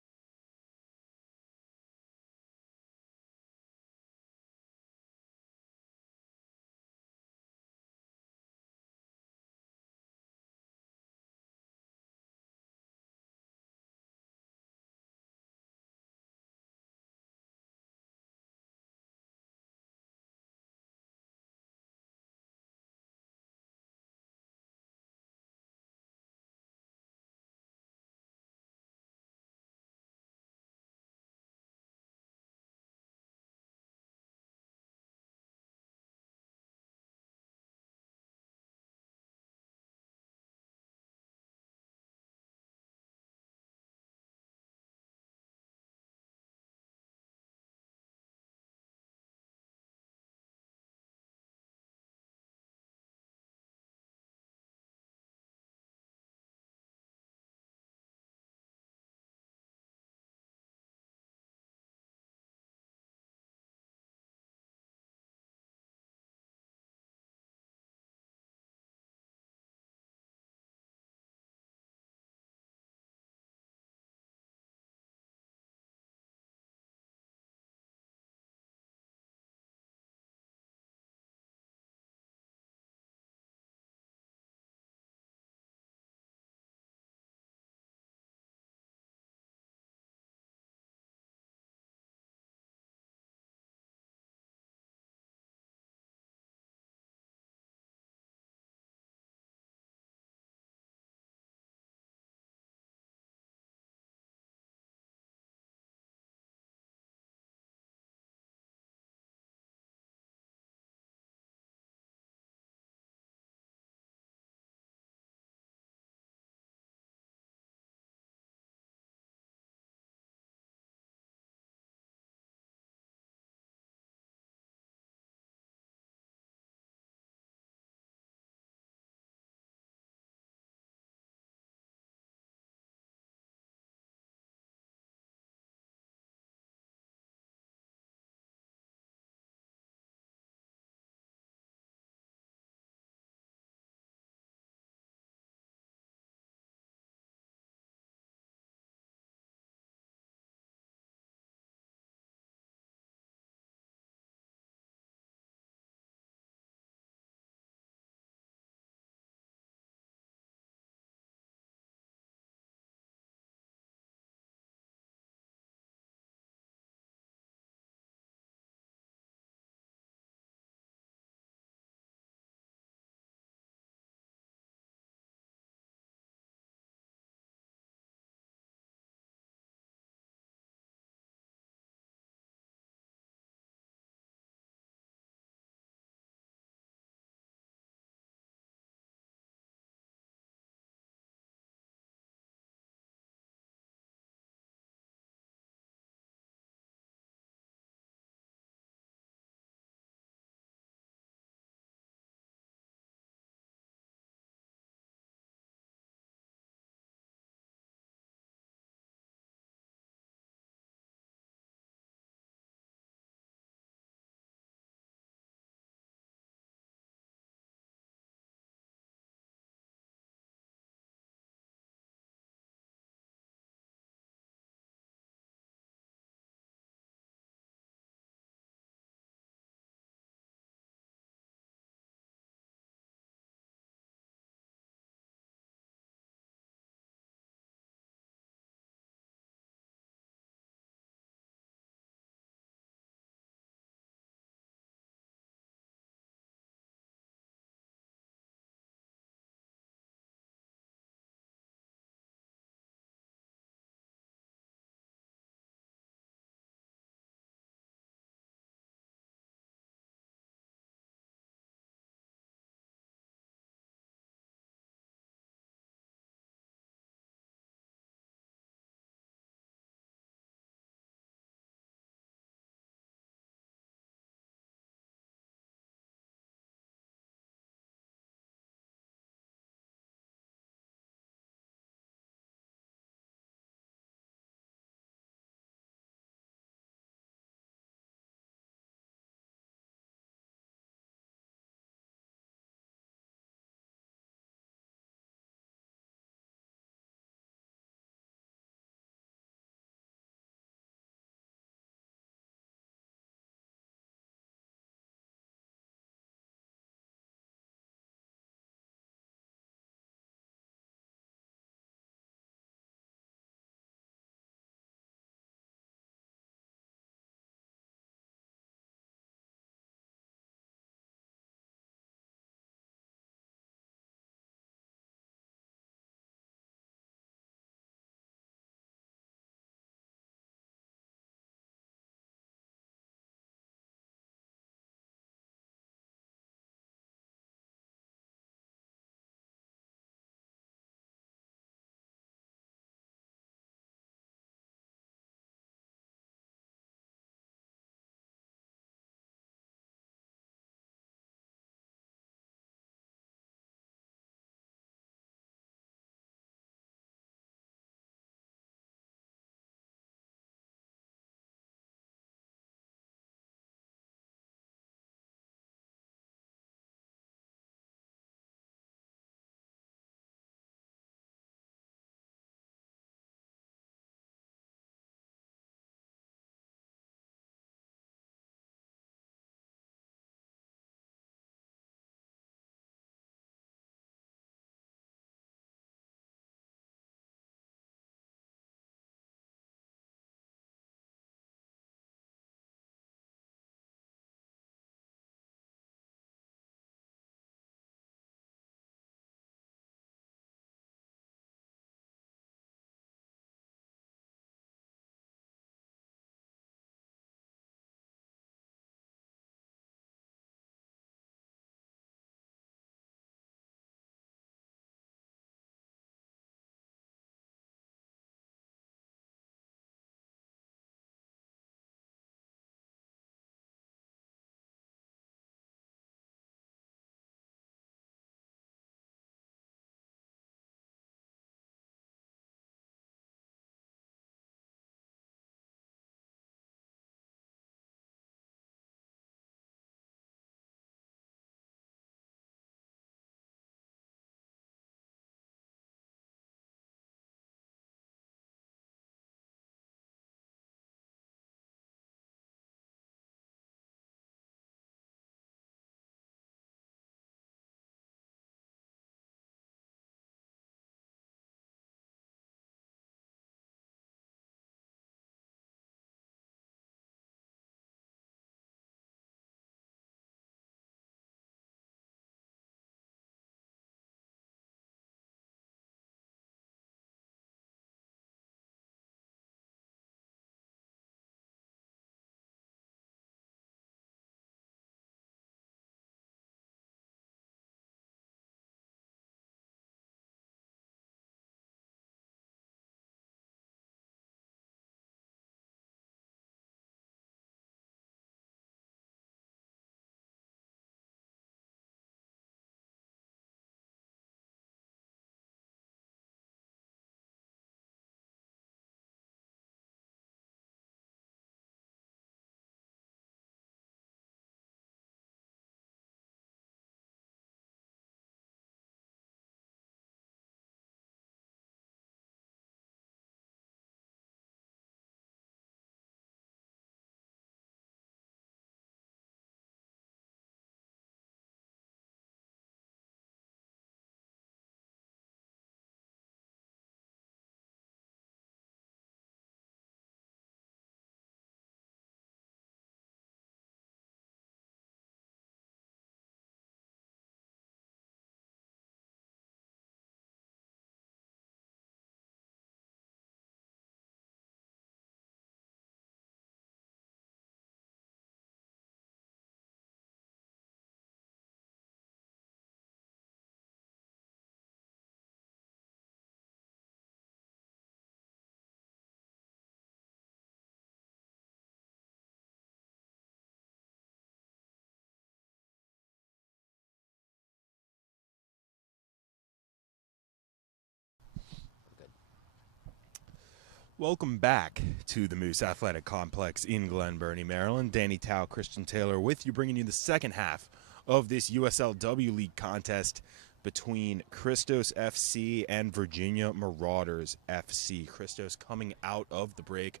Welcome back to the Moose Athletic Complex in Glen Burnie, Maryland. Danny Tao, Christian Taylor with you, bringing you the second half of this USLW League contest between Christos FC and Virginia Marauders FC. Christos coming out of the break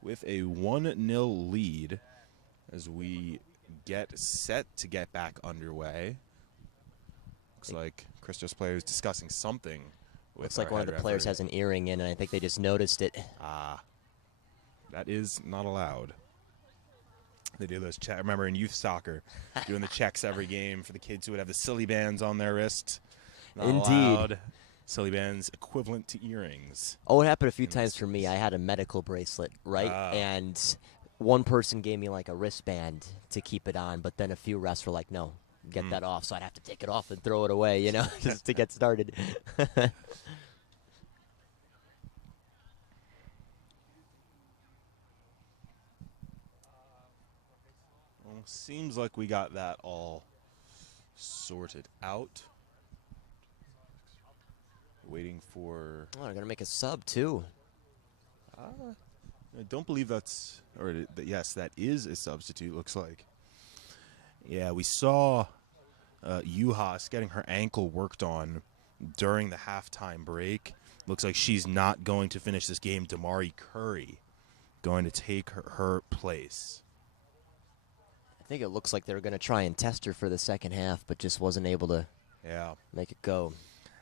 with a 1-0 lead as we get set to get back underway. Looks like Christos players discussing something. Looks like one of the players has an earring in, and I think they just noticed it. That is not allowed. They do those checks. I remember in youth soccer, doing the checks every game for the kids who would have the silly bands on their wrist. Not Indeed. allowed. Silly bands equivalent to earrings. Oh, it happened a few times for me. I had a medical bracelet, right? And one person gave me like a wristband to keep it on, but then a few refs were like, no, get that off. So I'd have to take it off and throw it away, you know, just to get started. Well, seems like we got that all sorted out. Waiting for... Oh, they're going to make a sub, too. I don't believe that's... yes, that is a substitute, looks like. Yeah, we saw Juhas getting her ankle worked on during the halftime break. Looks like she's not going to finish this game. Damari Curry going to take her place. I think it looks like they were going to try and test her for the second half, but just wasn't able to make it go.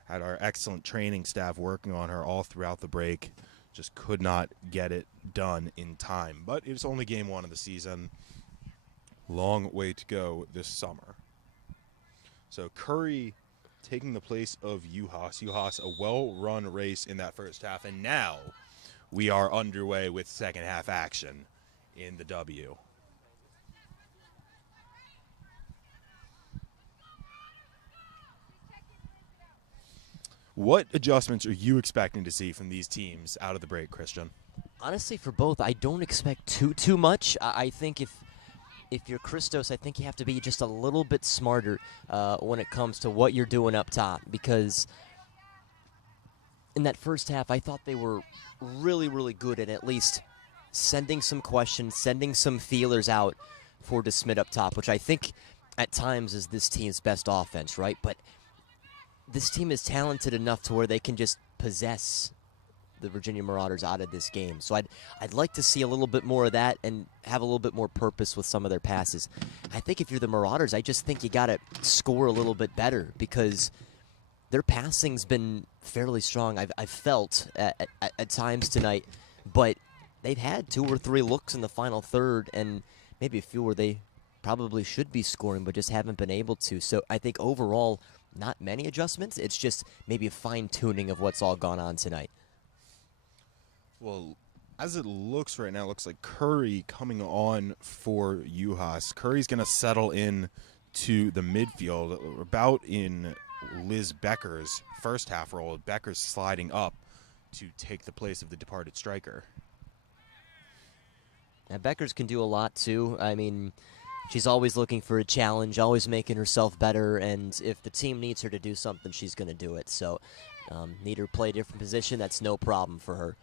Had our excellent training staff working on her all throughout the break. Just could not get it done in time. But it's only game one of the season. Long way to go this summer. So Curry taking the place of Juhas. Juhas, a well-run race in that first half. And now we are underway with second half action in the W. What adjustments are you expecting to see from these teams out of the break, Christian? Honestly, for both, I don't expect too much. I think if you're Christos, I think you have to be just a little bit smarter when it comes to what you're doing up top, because in that first half, I thought they were really, really good at least sending some questions, sending some feelers out for DeSmit up top, which I think at times is this team's best offense, right? But this team is talented enough to where they can just possess the Virginia Marauders out of this game. So I'd like to see a little bit more of that and have a little bit more purpose with some of their passes. I think if you're the Marauders, I just think you got to score a little bit better, because their passing's been fairly strong. I've felt at times tonight, but they've had 2 or 3 looks in the final third, and maybe a few where they probably should be scoring but just haven't been able to. So I think overall, not many adjustments. It's just maybe a fine-tuning of what's all gone on tonight. Well, as it looks right now, it looks like Curry coming on for Juhas. Curry's going to settle in to the midfield, about in Liz Becker's first half role. Becker's sliding up to take the place of the departed striker. Now, Beckers can do a lot, too. I mean, she's always looking for a challenge, always making herself better, and if the team needs her to do something, she's going to do it. So need her to play a different position, that's no problem for her.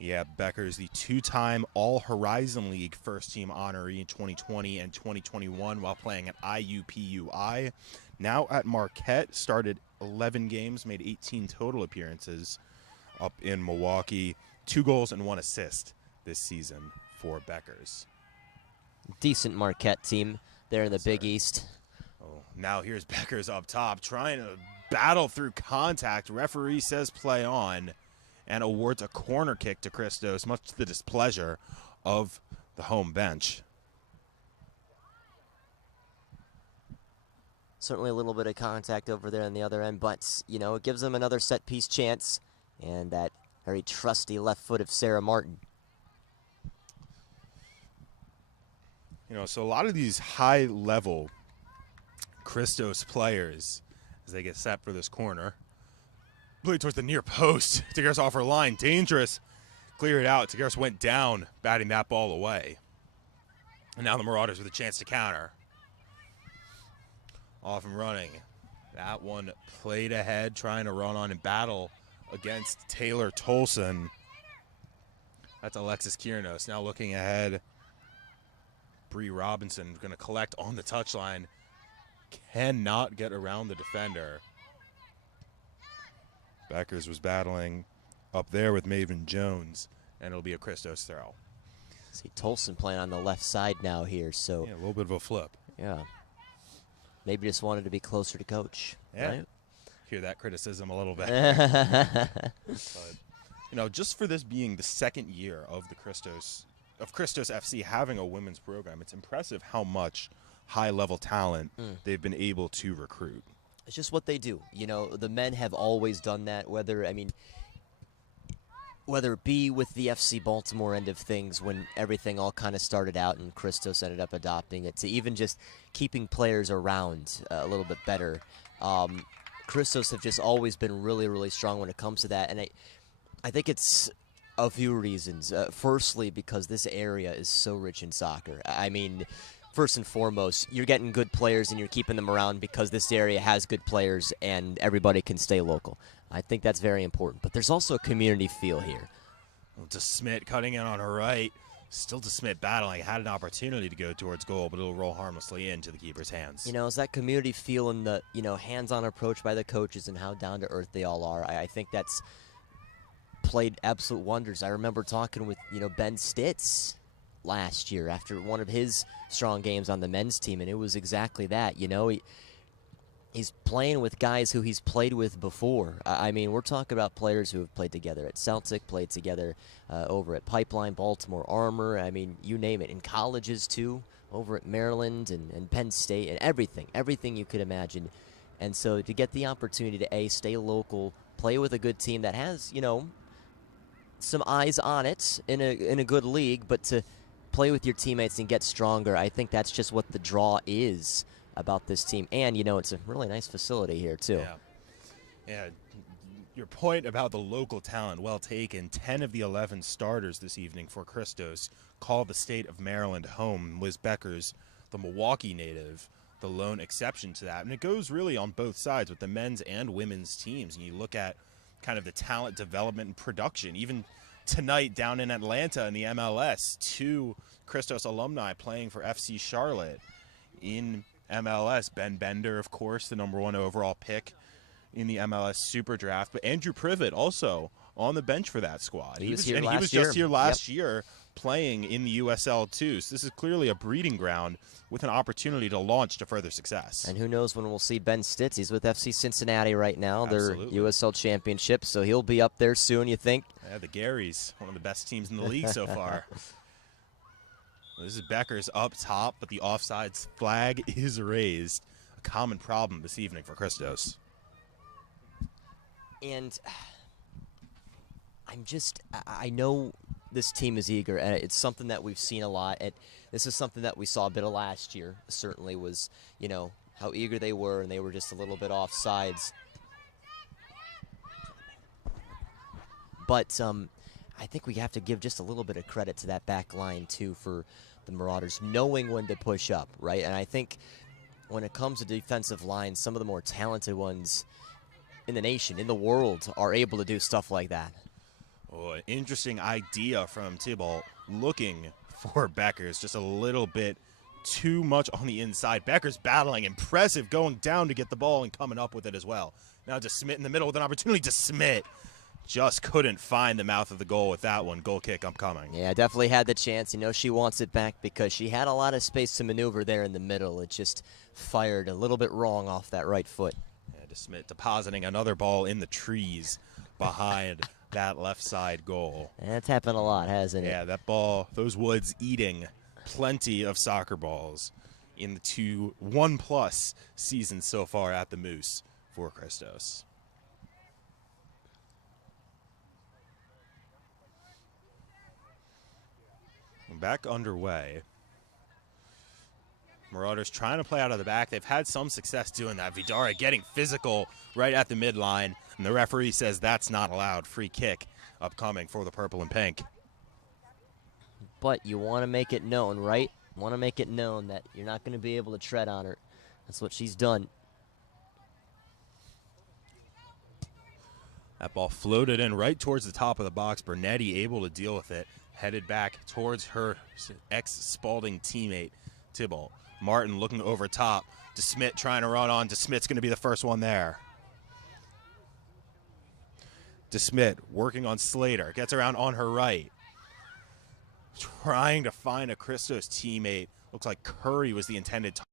Yeah, Becker's the 2-time All-Horizon League first-team honoree in 2020 and 2021 while playing at IUPUI. Now at Marquette, started 11 games, made 18 total appearances up in Milwaukee. 2 goals and 1 assist this season for Becker's. Decent Marquette team there in the Big East. Oh, now here's Becker's up top, trying to battle through contact. Referee says play on, and awards a corner kick to Christos, much to the displeasure of the home bench. Certainly a little bit of contact over there on the other end, but, you know, it gives them another set-piece chance, and that very trusty left foot of Sarah Martin. You know, so a lot of these high-level Christos players, as they get set for this corner, play towards the near post. Tigueras off her line, dangerous. Clear it out. Tigueras went down, batting that ball away. And now the Marauders with a chance to counter. Off and running. That one played ahead, trying to run on and battle against Taylor Tolson. That's Alexis Kiernos. Now looking ahead. Bree Robinson going to collect on the touchline. Cannot get around the defender. Beckers was battling up there with Maven Jones, and it'll be a Christos throw. See Tolson playing on the left side now here, so. Yeah, a little bit of a flip. Yeah. Maybe just wanted to be closer to coach. Yeah. Right? Hear that criticism a little bit. But, just for this being the second year of Christos FC having a women's program, it's impressive how much high-level talent they've been able to recruit. It's just what they do. The men have always done that, whether it be with the FC Baltimore end of things when everything all kind of started out and Christos ended up adopting it, to even just keeping players around a little bit better. Christos have just always been really, really strong when it comes to that. And I think it's a few reasons. Firstly, because this area is so rich in soccer. First and foremost, you're getting good players and you're keeping them around because this area has good players and everybody can stay local. I think that's very important. But there's also a community feel here. Well, DeSmit cutting in on her right. Still DeSmit battling. Had an opportunity to go towards goal, but it'll roll harmlessly into the keeper's hands. It's that community feel and the, hands-on approach by the coaches and how down-to-earth they all are. I think that's played absolute wonders. I remember talking with, Ben Stitz last year after one of his strong games on the men's team, and it was exactly that. He's playing with guys who he's played with before. We're talking about players who have played together at Celtic, played together over at Pipeline, Baltimore Armor, you name it, in colleges too, over at Maryland and Penn State, and everything you could imagine. And so to get the opportunity to stay local, play with a good team that has, some eyes on it in a good league, but to play with your teammates and get stronger, I think that's just what the draw is about this team. And, it's a really nice facility here, too. Yeah. Your point about the local talent, well taken. 10 of the 11 starters this evening for Christos call the state of Maryland home. Liz Beckers, the Milwaukee native, the lone exception to that. And it goes really on both sides with the men's and women's teams. And you look at kind of the talent development and production. Even tonight down in Atlanta in the MLS, 2 Christos alumni playing for FC Charlotte in MLS. Ben Bender, of course, the #1 overall pick in the MLS Super Draft, but Andrew Privet also on the bench for that squad. He was just here last year playing in the USL2. So this is clearly a breeding ground with an opportunity to launch to further success. And who knows when we'll see Ben Stitz. He's with FC Cincinnati right now. Absolutely. Their USL championship, so he'll be up there soon, you think? Yeah, the Garys, one of the best teams in the league so far. This is Beckers up top, but the offsides flag is raised. A common problem this evening for Christos. And I know this team is eager, and it's something that we've seen a lot. And this is something that we saw a bit of last year, certainly, was, how eager they were, and they were just a little bit offsides. But I think we have to give just a little bit of credit to that back line, too, for the Marauders, knowing when to push up, right? And I think when it comes to defensive lines, some of the more talented ones in the nation, in the world, are able to do stuff like that. Oh, an interesting idea from Thibault, looking for Beckers, just a little bit too much on the inside. Beckers battling, impressive, going down to get the ball and coming up with it as well. Now to Smith in the middle with an opportunity to Smith. Just couldn't find the mouth of the goal with that one. Goal kick upcoming. Yeah, definitely had the chance. She wants it back because she had a lot of space to maneuver there in the middle. It just fired a little bit wrong off that right foot. Yeah, DeSmit depositing another ball in the trees behind that left side goal. That's happened a lot, hasn't it? Yeah, that ball, those woods eating plenty of soccer balls in the 1+ seasons so far at the Moose for Christos. Back underway. Marauders trying to play out of the back. They've had some success doing that. Vidara getting physical right at the midline, and the referee says that's not allowed. Free kick upcoming for the purple and pink. But you want to make it known, right? You want to make it known that you're not going to be able to tread on her. That's what she's done. That ball floated in right towards the top of the box. Bernetti able to deal with it. headed back towards her ex-Spalding teammate, Tybalt. Martin looking over top. DeSmit trying to run on. DeSmit's going to be the first one there. DeSmit working on Slater. Gets around on her right. Trying to find a Christos teammate. Looks like Curry was the intended target.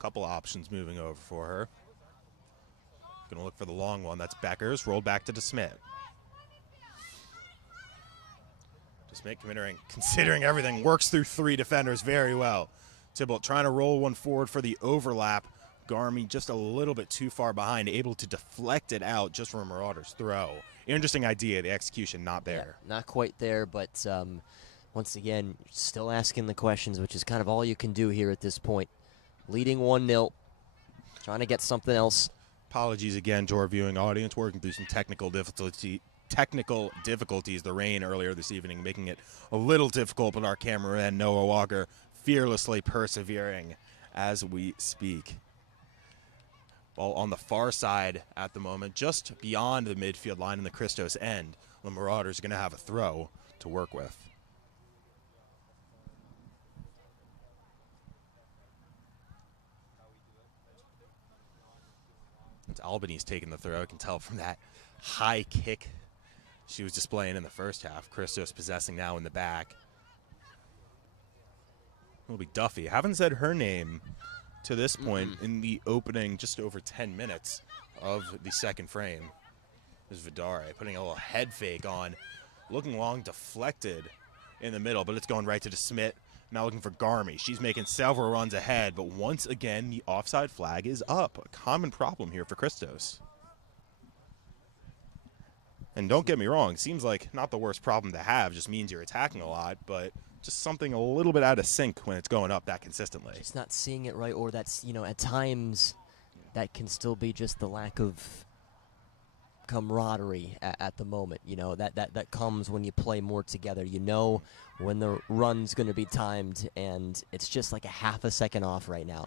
Couple options moving over for her. Gonna look for the long one. That's Beckers. Rolled back to DeSmit. DeSmit considering everything, works through 3 defenders very well. Tybalt trying to roll one forward for the overlap. Garmy just a little bit too far behind, able to deflect it out just from a Marauders throw. Interesting idea. The execution not there. Yeah, not quite there, but once again, still asking the questions, which is kind of all you can do here at this point. Leading 1-0, trying to get something else. Apologies again to our viewing audience, working through some technical difficulties. The rain earlier this evening making it a little difficult, but our cameraman Noah Walker fearlessly persevering as we speak. Ball on the far side at the moment, just beyond the midfield line in the Christos end. The Marauders are going to have a throw to work with. It's Albany's taking the throw. I can tell from that high kick she was displaying in the first half. Christos possessing now in the back. It'll be Duffy. I haven't said her name to this point in the opening just over 10 minutes of the second frame. There's Vidare putting a little head fake on. Looking long, deflected in the middle, but it's going right to DeSmit. Now looking for Garmy. She's making several runs ahead, but once again, the offside flag is up. A common problem here for Christos. And don't get me wrong, it seems like not the worst problem to have, just means you're attacking a lot, but just something a little bit out of sync when it's going up that consistently. Just not seeing it right, or that's, at times that can still be just the lack of camaraderie at the moment. That comes when you play more together. When the run's going to be timed, and it's just like a half a second off right now.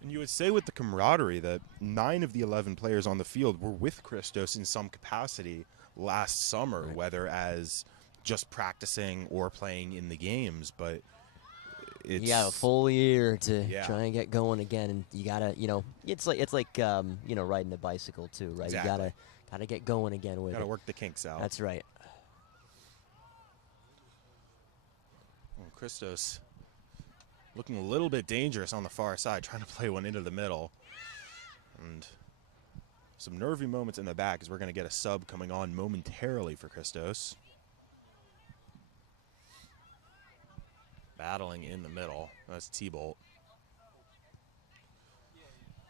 And you would say with the camaraderie that 9 of the 11 players on the field were with Christos in some capacity last summer, right, whether as just practicing or playing in the games. But it's a full year to try and get going again, and you gotta, it's like riding a bicycle too, right? Exactly. You gotta get going again with it. Gotta work the kinks out. That's right. Well, Christos looking a little bit dangerous on the far side, trying to play one into the middle. And some nervy moments in the back as we're going to get a sub coming on momentarily for Christos. Battling in the middle. That's T-Bolt.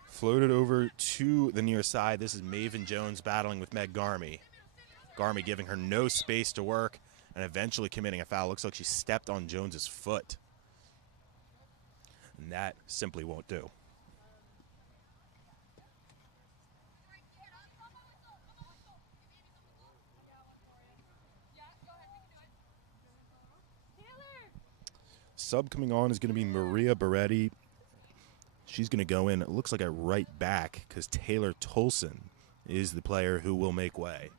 Floated over to the near side. This is Maven Jones battling with Meg Garmy. Garmy giving her no space to work and eventually committing a foul. Looks like she stepped on Jones's foot. And that simply won't do. Sub coming on is going to be Maria Beretti. She's going to go in, it looks like a right back, because Taylor Tolson is the player who will make way.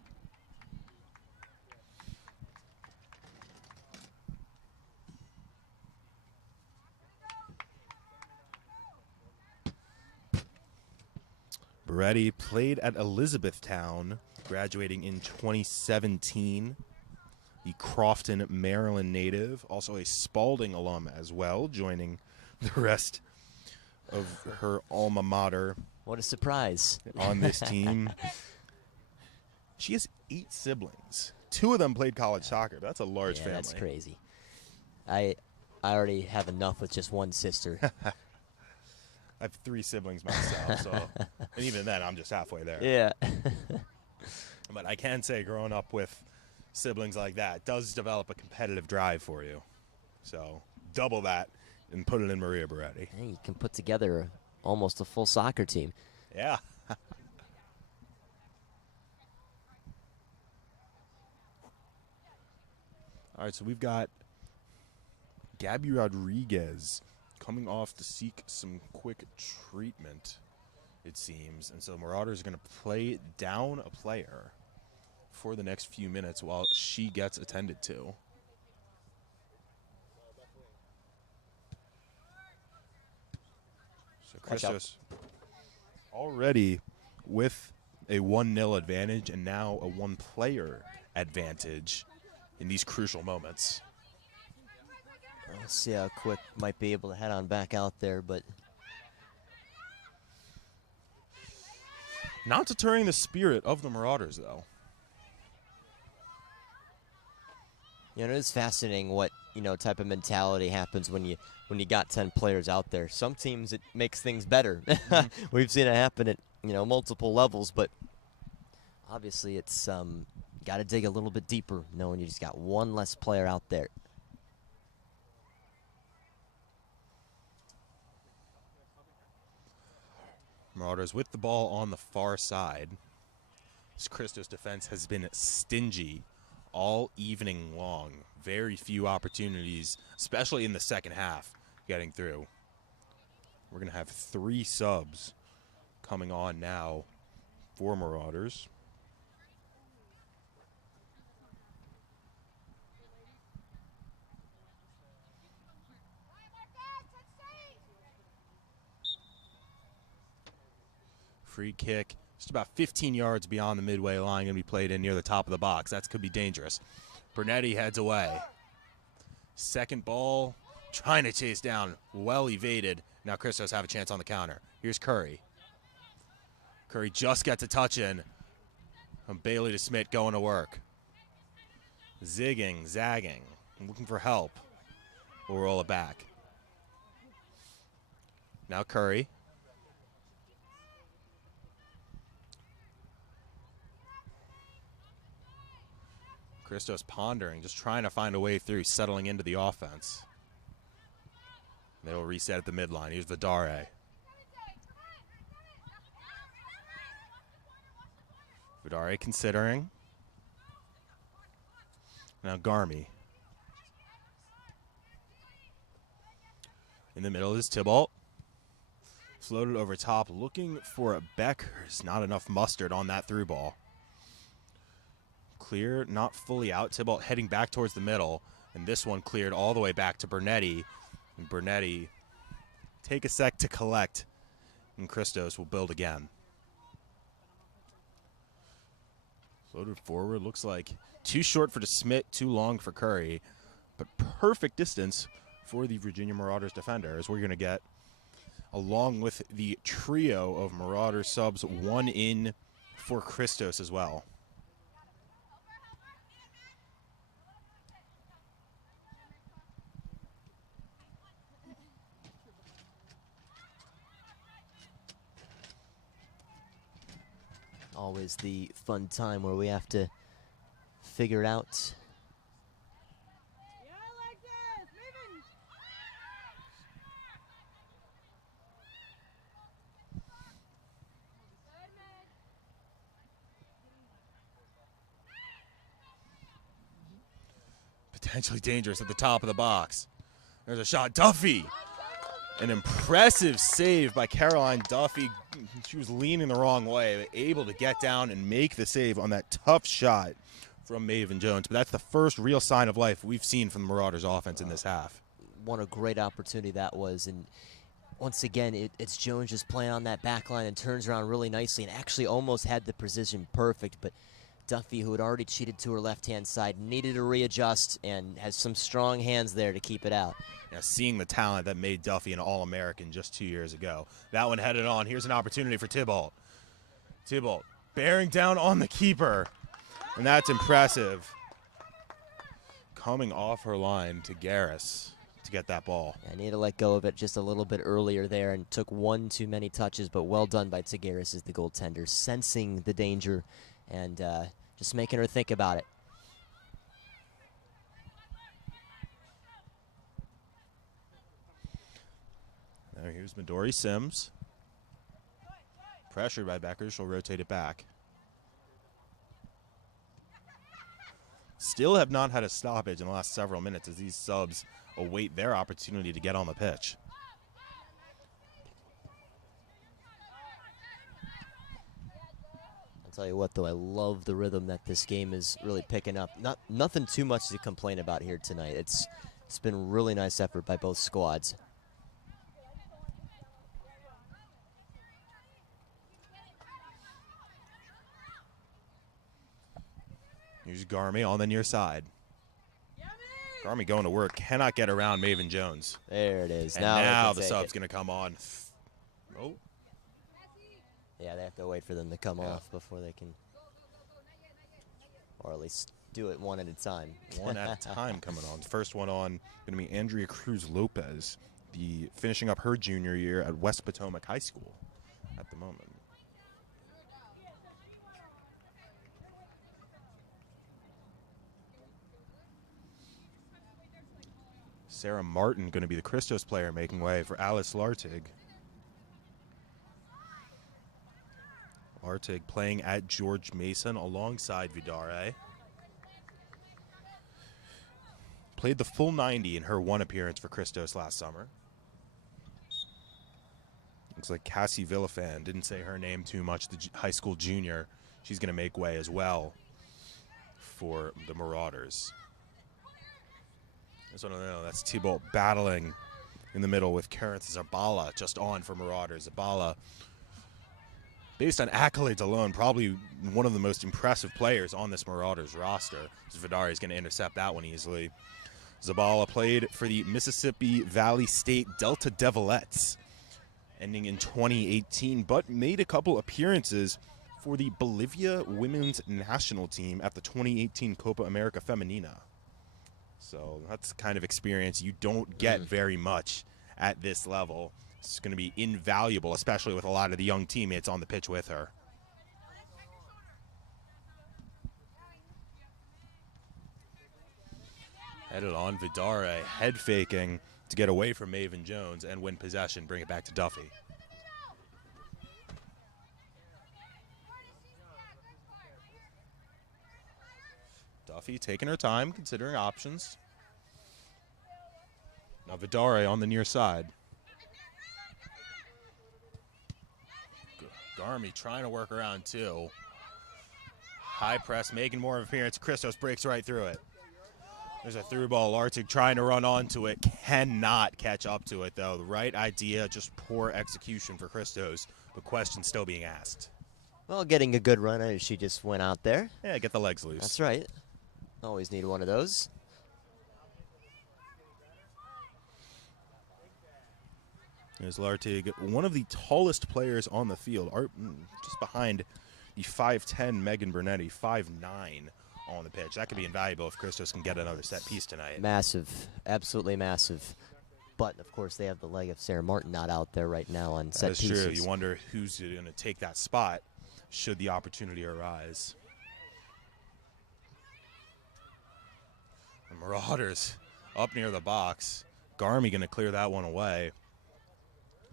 Beretti played at Elizabethtown, graduating in 2017. The Crofton, Maryland native, also a Spalding alum as well, joining the rest of her alma mater. What a surprise. On this team. She has 8 siblings. 2 of them played college soccer. That's a large family. That's crazy. I already have enough with just one sister. I have 3 siblings myself, so and even then I'm just halfway there. Yeah. But I can say growing up with siblings like that does develop a competitive drive for you. So double that and put it in Maria Beretti. Hey, you can put together almost a full soccer team. Yeah. All right, so we've got Gabby Rodriguez coming off to seek some quick treatment, it seems. And so Marauders are going to play down a player for the next few minutes while she gets attended to. So Christos already with a 1-0 advantage and now a 1-player advantage in these crucial moments. Let's see how quick might be able to head on back out there, but not deterring the spirit of the Marauders, though. you know, it's fascinating what, you know, type of mentality happens when you got 10 players out there. Some teams it makes things better. We've seen it happen at, you know, multiple levels, but obviously it's got to dig a little bit deeper knowing you just got one less player out there. Marauders with the ball on the far side. This Christos defense has been stingy all evening long. Very few opportunities, especially in the second half, getting through. We're going to have 3 subs coming on now for Marauders. Free kick, just about 15 yards beyond the midway line, going to be played in near the top of the box. That could be dangerous. Burnetti heads away. Second ball, trying to chase down, well evaded. Now Christos have a chance on the counter. Here's Curry. Curry just gets a touch in. From Bailey to Smith going to work. Zigging, zagging, looking for help. We'll roll it back. Now Curry. Christos pondering, just trying to find a way through, settling into the offense. They will reset at the midline. Here's Vidare. Vidare considering. Now Garmy. In the middle is Tybalt. Floated over top, looking for a Beckers. Not enough mustard on that through ball. Clear, not fully out. Tybalt heading back towards the middle. And this one cleared all the way back to Burnetti. And Burnetti take a sec to collect. And Christos will build again. Floated forward. Looks like too short for DeSmit, too long for Curry. But perfect distance for the Virginia Marauders defender, as we're going to get, along with the trio of Marauders subs, one in for Christos as well. Always the fun time where we have to figured out. Potentially dangerous at the top of the box. There's a shot. Duffy. An impressive save by Caroline Duffy. She was leaning the wrong way, but able to get down and make the save on that tough shot from Maven Jones. But that's the first real sign of life we've seen from the Marauders offense in this half. What a great opportunity that was. And once again, it's Jones just playing on that back line and turns around really nicely and actually almost had the precision perfect. But Duffy, who had already cheated to her left-hand side, needed to readjust and has some strong hands there to keep it out. Yeah, seeing the talent that made Duffy an All-American just 2 years ago. That one headed on. Here's an opportunity for Thibault. Thibault bearing down on the keeper, and that's impressive. Coming off her line to Garris to get that ball. I need to let go of it just a little bit earlier there and took one too many touches, but well done by Tagaris as the goaltender, sensing the danger and just making her think about it. Now here's Midori Sims. Pressured by Becker, she'll rotate it back. Still have not had a stoppage in the last several minutes as these subs await their opportunity to get on the pitch. I'll tell you what, though, I love the rhythm that this game is really picking up. Nothing too much to complain about here tonight. It's been a really nice effort by both squads. Here's Garmy on the near side. Garmy going to work, cannot get around Maven Jones. There it is. And now now the sub's going to come on. Oh. Yeah, they have to wait for them to come off before they can, or at least do it one at a time. One at a time coming on. First one on going to be Andrea Cruz Lopez, finishing up her junior year at West Potomac High School at the moment. Sarah Martin going to be the Christos player, making way for Alice Lartig. Lartig playing at George Mason alongside Vidare. Played the full 90 in her one appearance for Christos last summer. Looks like Cassie Villafan, didn't say her name too much, the high school junior. She's going to make way as well for the Marauders. So no, that's Thibault battling in the middle with Karenth Zabala just on for Marauders. Zabala, based on accolades alone, probably one of the most impressive players on this Marauders roster. Vidari is going to intercept that one easily. Zabala played for the Mississippi Valley State Delta Devilettes, ending in 2018, but made a couple appearances for the Bolivia women's national team at the 2018 Copa America Femenina. So that's the kind of experience you don't get very much at this level. It's going to be invaluable, especially with a lot of the young teammates on the pitch with her. Headed on, Vidare head faking to get away from Maven Jones and win possession, bring it back to Duffy. Duffy taking her time, considering options. Now Vidare on the near side. Garmy trying to work around too. High press, making more of an appearance. Christos breaks right through it. There's a through ball. Lartig trying to run onto it. Cannot catch up to it, though. The right idea, just poor execution for Christos. But question still being asked. Well, getting a good run as she just went out there. Yeah, get the legs loose. That's right. Always need one of those. There's Lartig, one of the tallest players on the field, just behind the 5'10" Megan Bernetti, 5'9" on the pitch. That could be invaluable if Christos can get another set piece tonight. Massive, absolutely massive. But, of course, they have the leg of Sarah Martin not out there right now on set pieces. That's true. You wonder who's going to take that spot should the opportunity arise. Marauders up near the box. Garmy going to clear that one away.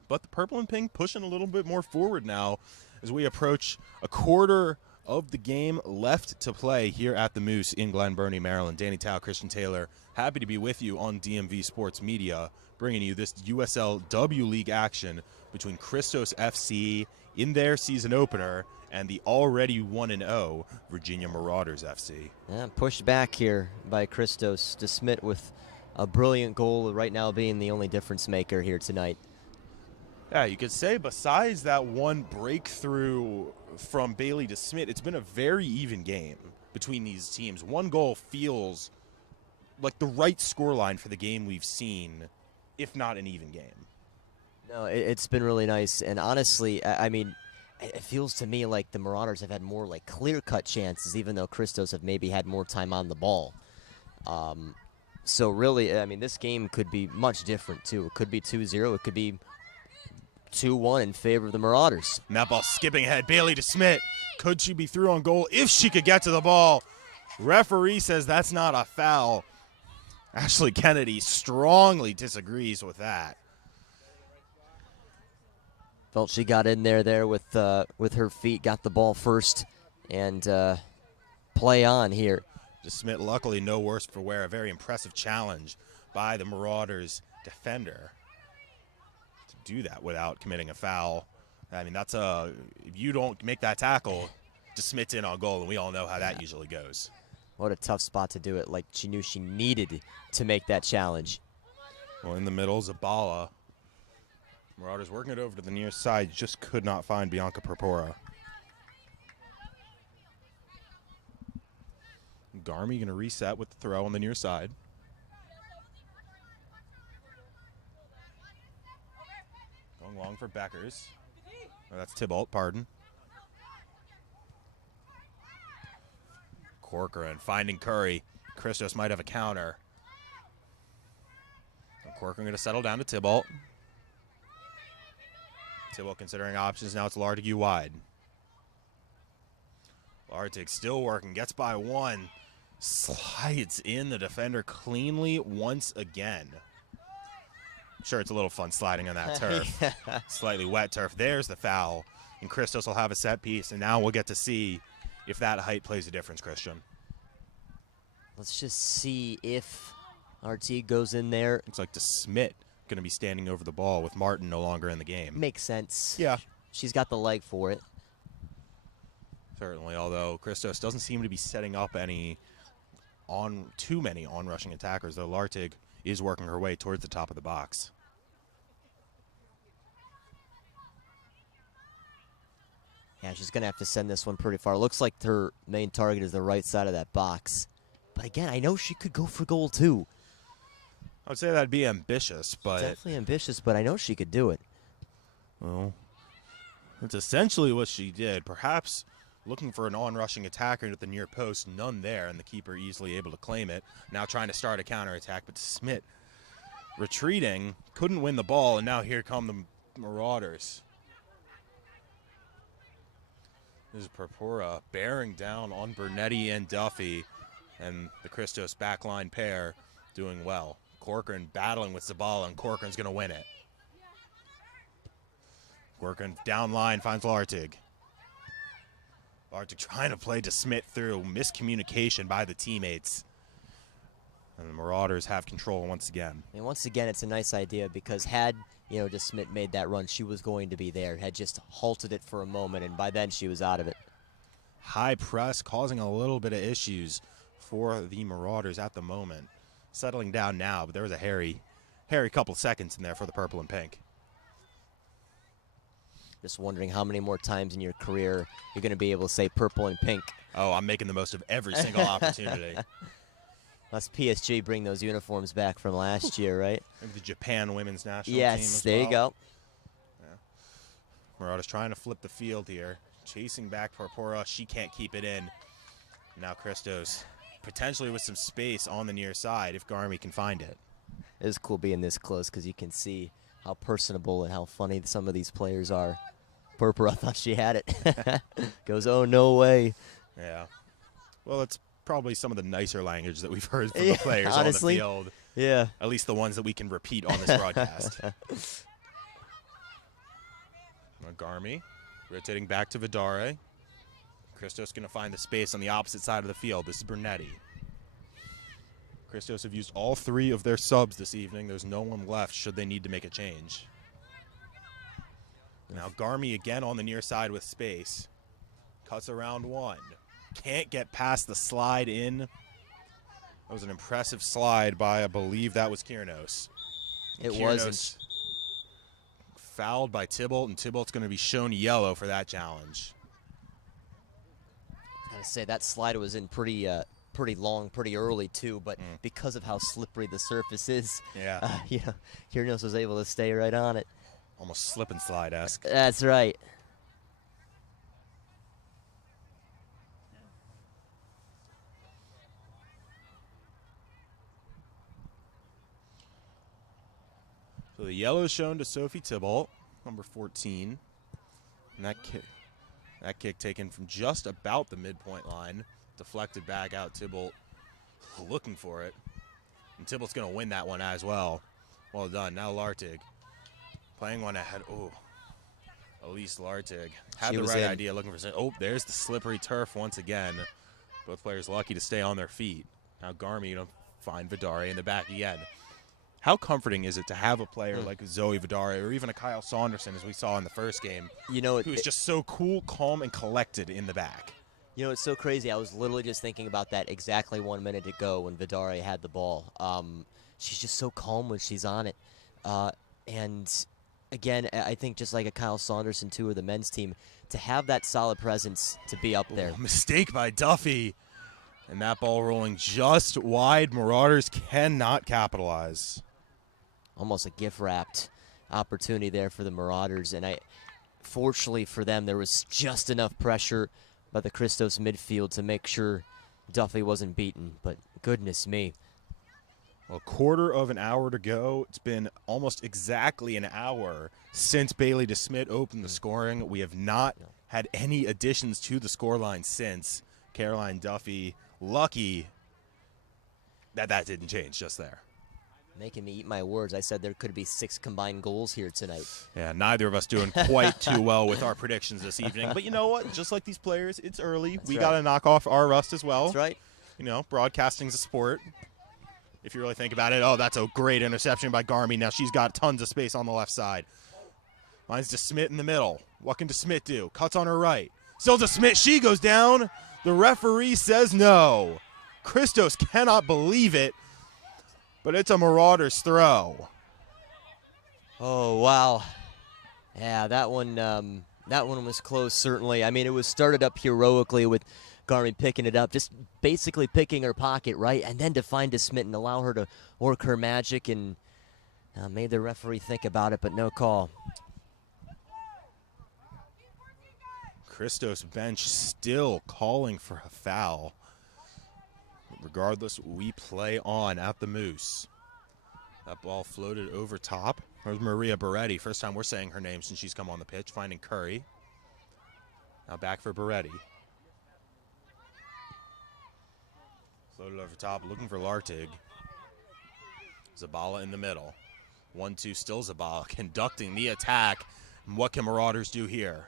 But the purple and pink pushing a little bit more forward now as we approach a quarter of the game left to play here at the Moose in Glen Burnie, Maryland. Danny Tao, Christian Taylor, happy to be with you on DMV Sports Media, bringing you this USLW League action between Christos FC in their season opener and the already 1-0 Virginia Marauders FC. Yeah, pushed back here by Christos. DeSmit with a brilliant goal right now being the only difference maker here tonight. Yeah, you could say besides that one breakthrough from Bailey DeSmit, it's been a very even game between these teams. One goal feels like the right scoreline for the game we've seen, if not an even game. No, it's been really nice. And honestly, I mean, it feels to me like the Marauders have had more like clear-cut chances, even though Christos have maybe had more time on the ball. So really, I mean, this game could be much different, too. It could be 2-0. It could be 2-1 in favor of the Marauders. And that ball skipping ahead. Bailey DeSmit. Could she be through on goal if she could get to the ball? Referee says that's not a foul. Ashley Kennedy strongly disagrees with that. Felt she got in there with her feet, got the ball first, and play on here. DeSmit luckily no worse for wear. A very impressive challenge by the Marauders defender to do that without committing a foul. I mean, if you don't make that tackle, DeSmit's in on goal, and we all know how that usually goes. What a tough spot to do it. Like she knew she needed to make that challenge. Well, in the middle, Zabala. Marauders working it over to the near side, just could not find Bianca Purpura. Garmy going to reset with the throw on the near side. Going long for Beckers. Oh, that's Thibault, pardon. Corcoran finding Curry. Christos might have a counter. Corcoran going to settle down to Thibault. Thibault considering options. Now it's Lartigue wide. Lartigue still working. Gets by one. Slides in the defender cleanly once again. Sure, it's a little fun sliding on that turf. Yeah. Slightly wet turf. There's the foul. And Christos will have a set piece. And now we'll get to see if that height plays a difference, Christian. Let's just see if RT goes in there. Looks like DeSmit going to be standing over the ball with Martin no longer in the game. Makes sense. Yeah. She's got the leg for it. Certainly, although Christos doesn't seem to be setting up too many on-rushing attackers, though Lartigue is working her way towards the top of the box. Yeah, she's going to have to send this one pretty far. Looks like her main target is the right side of that box. But again, I know she could go for goal too. I would say that'd be ambitious, but... Definitely ambitious, but I know she could do it. Well, that's essentially what she did. Perhaps looking for an on-rushing attacker at the near post, none there, and the keeper easily able to claim it. Now trying to start a counterattack, but Smith retreating, couldn't win the ball, and now here come the Marauders. This is Purpura bearing down on Bernetti and Duffy, and the Christos backline pair doing well. Corcoran battling with Zabala, and Corcoran's going to win it. Corcoran down line finds Lartigue. Lartigue trying to play DeSmit through. Miscommunication by the teammates. And the Marauders have control once again. And once again, it's a nice idea because had DeSmit made that run, she was going to be there. Had just halted it for a moment, and by then she was out of it. High press causing a little bit of issues for the Marauders at the moment. Settling down now, but there was a hairy couple seconds in there for the purple and pink. Just wondering how many more times in your career you're going to be able to say purple and pink. Oh, I'm making the most of every single opportunity. Unless PSG bring those uniforms back from last year, right? Maybe the Japan women's national team Yes, as there well. you go. Yeah. Marauders trying to flip the field here. Chasing back Purpura. She can't keep it in. Now Christos potentially with some space on the near side if Garmy can find it. It is cool being this close because you can see how personable and how funny some of these players are. Purpura thought she had it. Goes, oh, no way. Yeah. Well, it's probably some of the nicer language that we've heard from the players honestly, on the field. Yeah. At least the ones that we can repeat on this broadcast. Garmy rotating back to Vidare. Christos going to find the space on the opposite side of the field. This is Bernetti. Christos have used all 3 of their subs this evening. There's no one left should they need to make a change. Now Garmy again on the near side with space. Cuts around 1. Can't get past the slide in. That was an impressive slide by, I believe that was Kiernos. It wasn't. Fouled by Tybalt, and Tybalt's going to be shown yellow for that challenge. I gotta say, that slide was in pretty long, pretty early too, but because of how slippery the surface is, Kiernos was able to stay right on it. Almost slip and slide-esque. That's right. So the yellow is shown to Sophie Tybalt, number 14. And that kick taken from just about the midpoint line. Deflected back out, Tybalt looking for it. And Tybalt's going to win that one as well. Well done. Now Lartig playing one ahead. Oh, Elise Lartig had the right idea looking for – oh, there's the slippery turf once again. Both players lucky to stay on their feet. Now Garmy going to find Vidare in the back again. How comforting is it to have a player like Zoe Vidare or even a Kyle Saunderson, as we saw in the first game, who's just so cool, calm, and collected in the back? You know, it's so crazy. I was literally just thinking about that exactly 1 minute ago when Vidare had the ball. She's just so calm when she's on it. And, again, I think just like a Kyle Saunderson, too, or the men's team, to have that solid presence to be up there. Mistake by Duffy. And that ball rolling just wide. Marauders cannot capitalize. Almost a gift-wrapped opportunity there for the Marauders. And fortunately for them, there was just enough pressure by the Christos midfield to make sure Duffy wasn't beaten. But goodness me. Well, a quarter of an hour to go. It's been almost exactly an hour since Bailey DeSmit opened the scoring. We have not had any additions to the scoreline since. Caroline Duffy, lucky that didn't change just there. Making me eat my words. I said there could be 6 combined goals here tonight. Yeah, neither of us doing quite too well with our predictions this evening. But you know what? Just like these players, it's early. We got to knock off our rust as well. That's right. You know, broadcasting's a sport. If you really think about it, oh, that's a great interception by Garmy. Now she's got tons of space on the left side. Finds DeSmit in the middle. What can DeSmit do? Cuts on her right. Still DeSmit. She goes down. The referee says no. Christos cannot believe it, but it's a Marauders throw. Oh, wow. Yeah, that one was close, certainly. I mean, it was started up heroically with Garmy picking it up, just basically picking her pocket, right? And then to find DeSmit and allow her to work her magic and made the referee think about it, but no call. Christos bench still calling for a foul. Regardless, we play on at the Moose. That ball floated over top. There's Maria Beretti. First time we're saying her name since she's come on the pitch. Finding Curry. Now back for Beretti. Floated over top, looking for Lartig. Zabala in the middle. 1-2 still Zabala, conducting the attack. And what can Marauders do here?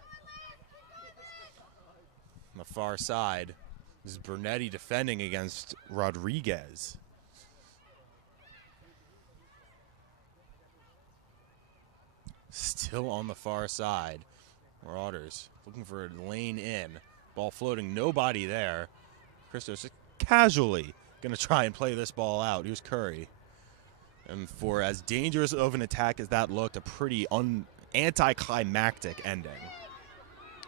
On the far side, this is Bernetti defending against Rodriguez. Still on the far side. Marauders looking for a lane in. Ball floating, nobody there. Christos casually going to try and play this ball out. Here's Curry. And for as dangerous of an attack as that looked, a pretty anticlimactic ending.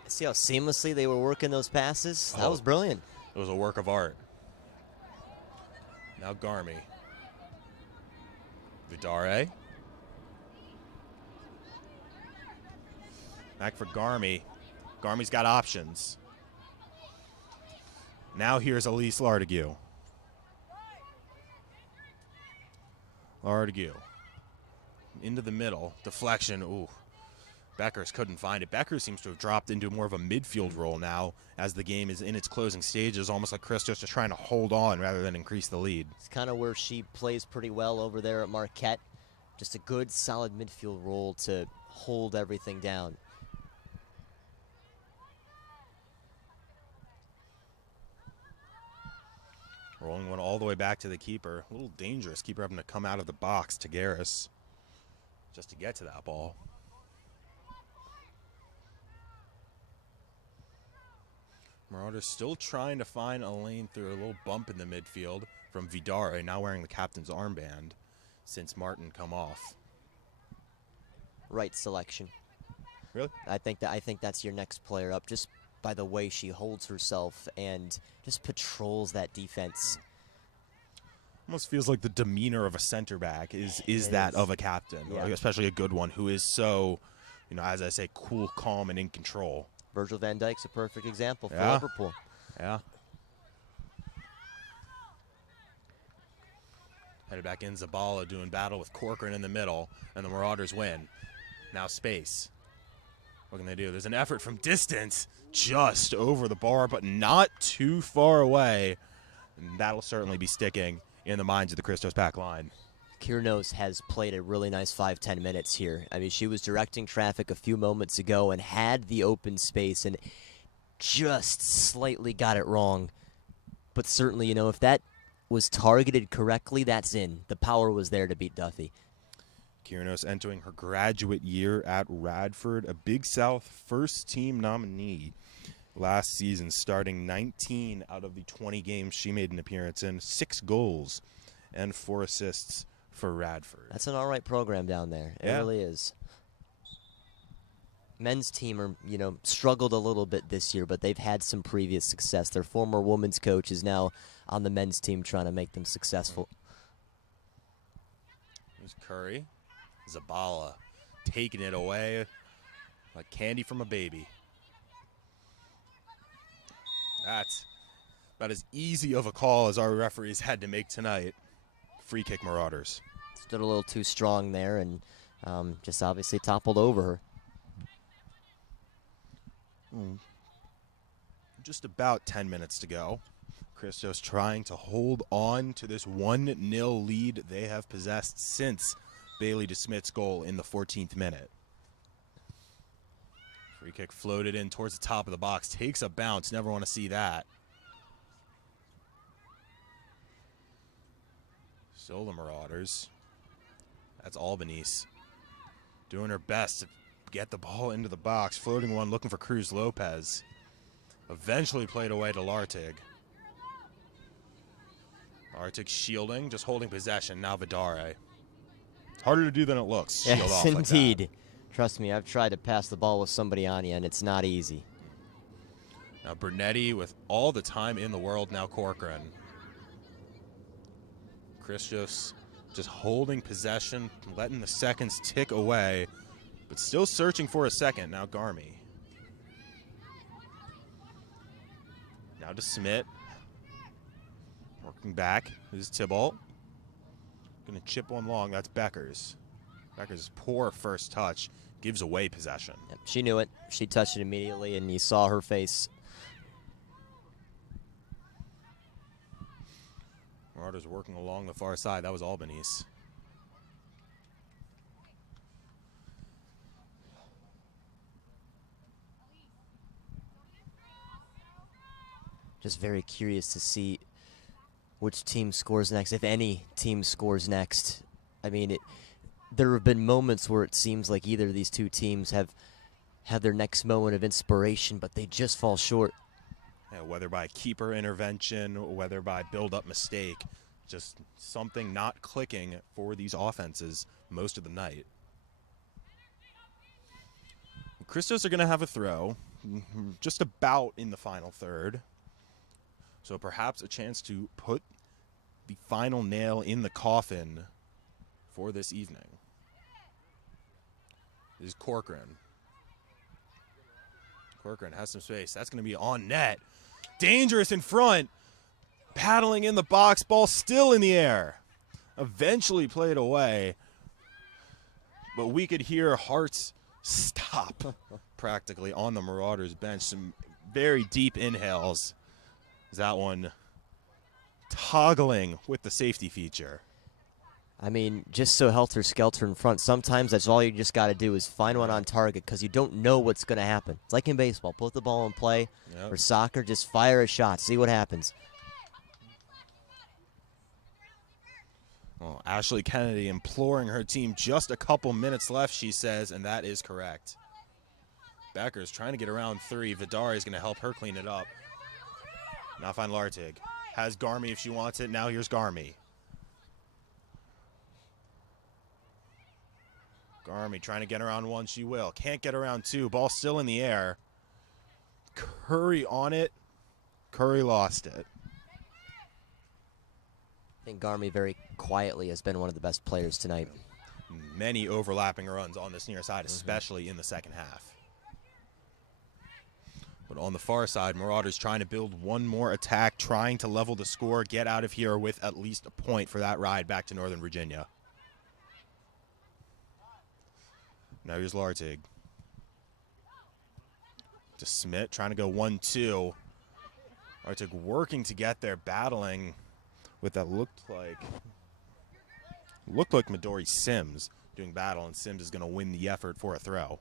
See how seamlessly they were working those passes? That was brilliant. It was a work of art. Now Garmy. Vidare. Back for Garmy. Garmy's got options. Now here's Elise Lartigue. Lartigue. Into the middle. Deflection. Ooh. Beckers couldn't find it. Beckers seems to have dropped into more of a midfield role now as the game is in its closing stages, almost like Christos just trying to hold on rather than increase the lead. It's kind of where she plays pretty well over there at Marquette. Just a good, solid midfield role to hold everything down. Rolling one all the way back to the keeper. A little dangerous. Keeper having to come out of the box to Garris just to get to that ball. Marauders still trying to find a lane through a little bump in the midfield from Vidare, now wearing the captain's armband since Martin come off. Right selection. Really? I think that's your next player up, just by the way she holds herself and just patrols that defense. Almost feels like the demeanor of a center back is that of a captain, Yeah. especially a good one who is so, as I say, cool, calm, and in control. Virgil van Dijk's a perfect example for Yeah. Liverpool. Yeah. Headed back in, Zabala doing battle with Corcoran in the middle, and the Marauders win. Now space. What can they do? There's an effort from distance, just over the bar, but not too far away. And that'll certainly be sticking in the minds of the Christos back line. Kiernos has played a really nice 5-10 minutes here. I mean, she was directing traffic a few moments ago and had the open space and just slightly got it wrong. But certainly, if that was targeted correctly, that's in. The power was there to beat Duffy. Kiernos entering her graduate year at Radford, a Big South first-team nominee last season, starting 19 out of the 20 games she made an appearance in, 6 goals and 4 assists for Radford. That's an all right program down there. It really is. Men's team are, struggled a little bit this year, but they've had some previous success. Their former women's coach is now on the men's team trying to make them successful. Here's Curry. Zabala taking it away like candy from a baby. That's about as easy of a call as our referees had to make tonight. Free kick Marauders. Stood a little too strong there and just obviously toppled over her. Just about 10 minutes to go. Christos trying to hold on to this 1-0 lead they have possessed since Bailey DeSmith's goal in the 14th minute. Free kick floated in towards the top of the box. Takes a bounce. Never want to see that. Still the Marauders. That's Albanese doing her best to get the ball into the box. Floating one, looking for Cruz Lopez. Eventually played away to Lartig. Lartig shielding, just holding possession. Now Vidare. Harder to do than it looks. Shield Yes, off like indeed. that. Trust me, I've tried to pass the ball with somebody on you, and it's not easy. Now Bernetti with all the time in the world. Now Corcoran. Christos just holding possession, letting the seconds tick away, but still searching for a second. Now Garmy. Now to Smith. Working back. This is Tybalt. Going to chip one long. That's Beckers. Beckers' poor first touch gives away possession. Yep, she knew it. She touched it immediately, and you saw her face. Marauders working along the far side. That was Albanese. Just very curious to see which team scores next, if any team scores next. I mean, there have been moments where it seems like either of these two teams have had their next moment of inspiration, but they just fall short. Yeah, whether by keeper intervention or whether by build-up mistake, just something not clicking for these offenses most of the night. Christos are going to have a throw just about in the final third. So perhaps a chance to put the final nail in the coffin for this evening. This is Corcoran. Corcoran has some space. That's going to be on net. Dangerous in front. Paddling in the box. Ball still in the air. Eventually played away. But we could hear hearts stop practically on the Marauders bench. Some very deep inhales. That one toggling with the safety feature. I mean, just so helter-skelter in front, sometimes that's all you just got to do is find one on target because you don't know what's going to happen. It's like in baseball. Put the ball in play. Yep. Or soccer, just fire a shot. See what happens. Well, Ashley Kennedy imploring her team, just a couple minutes left, she says, and that is correct. Becker's trying to get around 3. Vidari is going to help her clean it up. Now find Lartig. Has Garmy if she wants it. Now here's Garmy. Garmy trying to get around 1. She will. Can't get around 2. Ball still in the air. Curry on it. Curry lost it. I think Garmy very quietly has been one of the best players tonight. Many overlapping runs on this near side, especially in the second half. But on the far side, Marauders trying to build one more attack, trying to level the score, get out of here with at least a point for that ride back to Northern Virginia. Now here's Lartig. To Smith, trying to go 1-2. Lartig working to get there, battling with that looked like Midori Sims doing battle, and Sims is going to win the effort for a throw.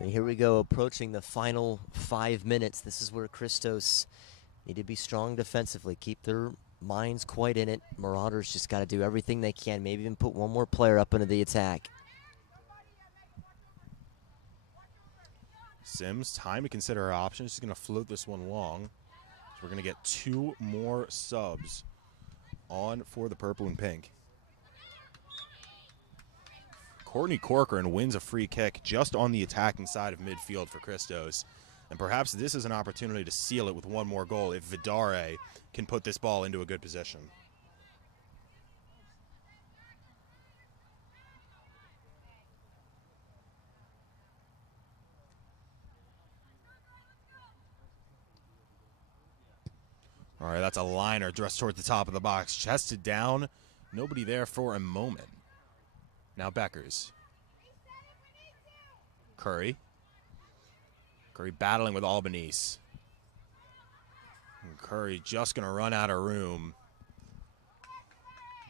And here we go, approaching the final 5 minutes. This is where Christos need to be strong defensively, keep their minds quite in it. Marauders just got to do everything they can, maybe even put one more player up into the attack. Sims, time to consider her options. She's going to float this one long. So we're going to get 2 more subs on for the purple and pink. Courtney Corcoran wins a free kick just on the attacking side of midfield for Christos. And perhaps this is an opportunity to seal it with one more goal if Vidare can put this ball into a good position. All right, that's a liner dressed toward the top of the box. Chested down. Nobody there for a moment. Now Beckers. Curry. Curry battling with Albanese. And Curry just going to run out of room.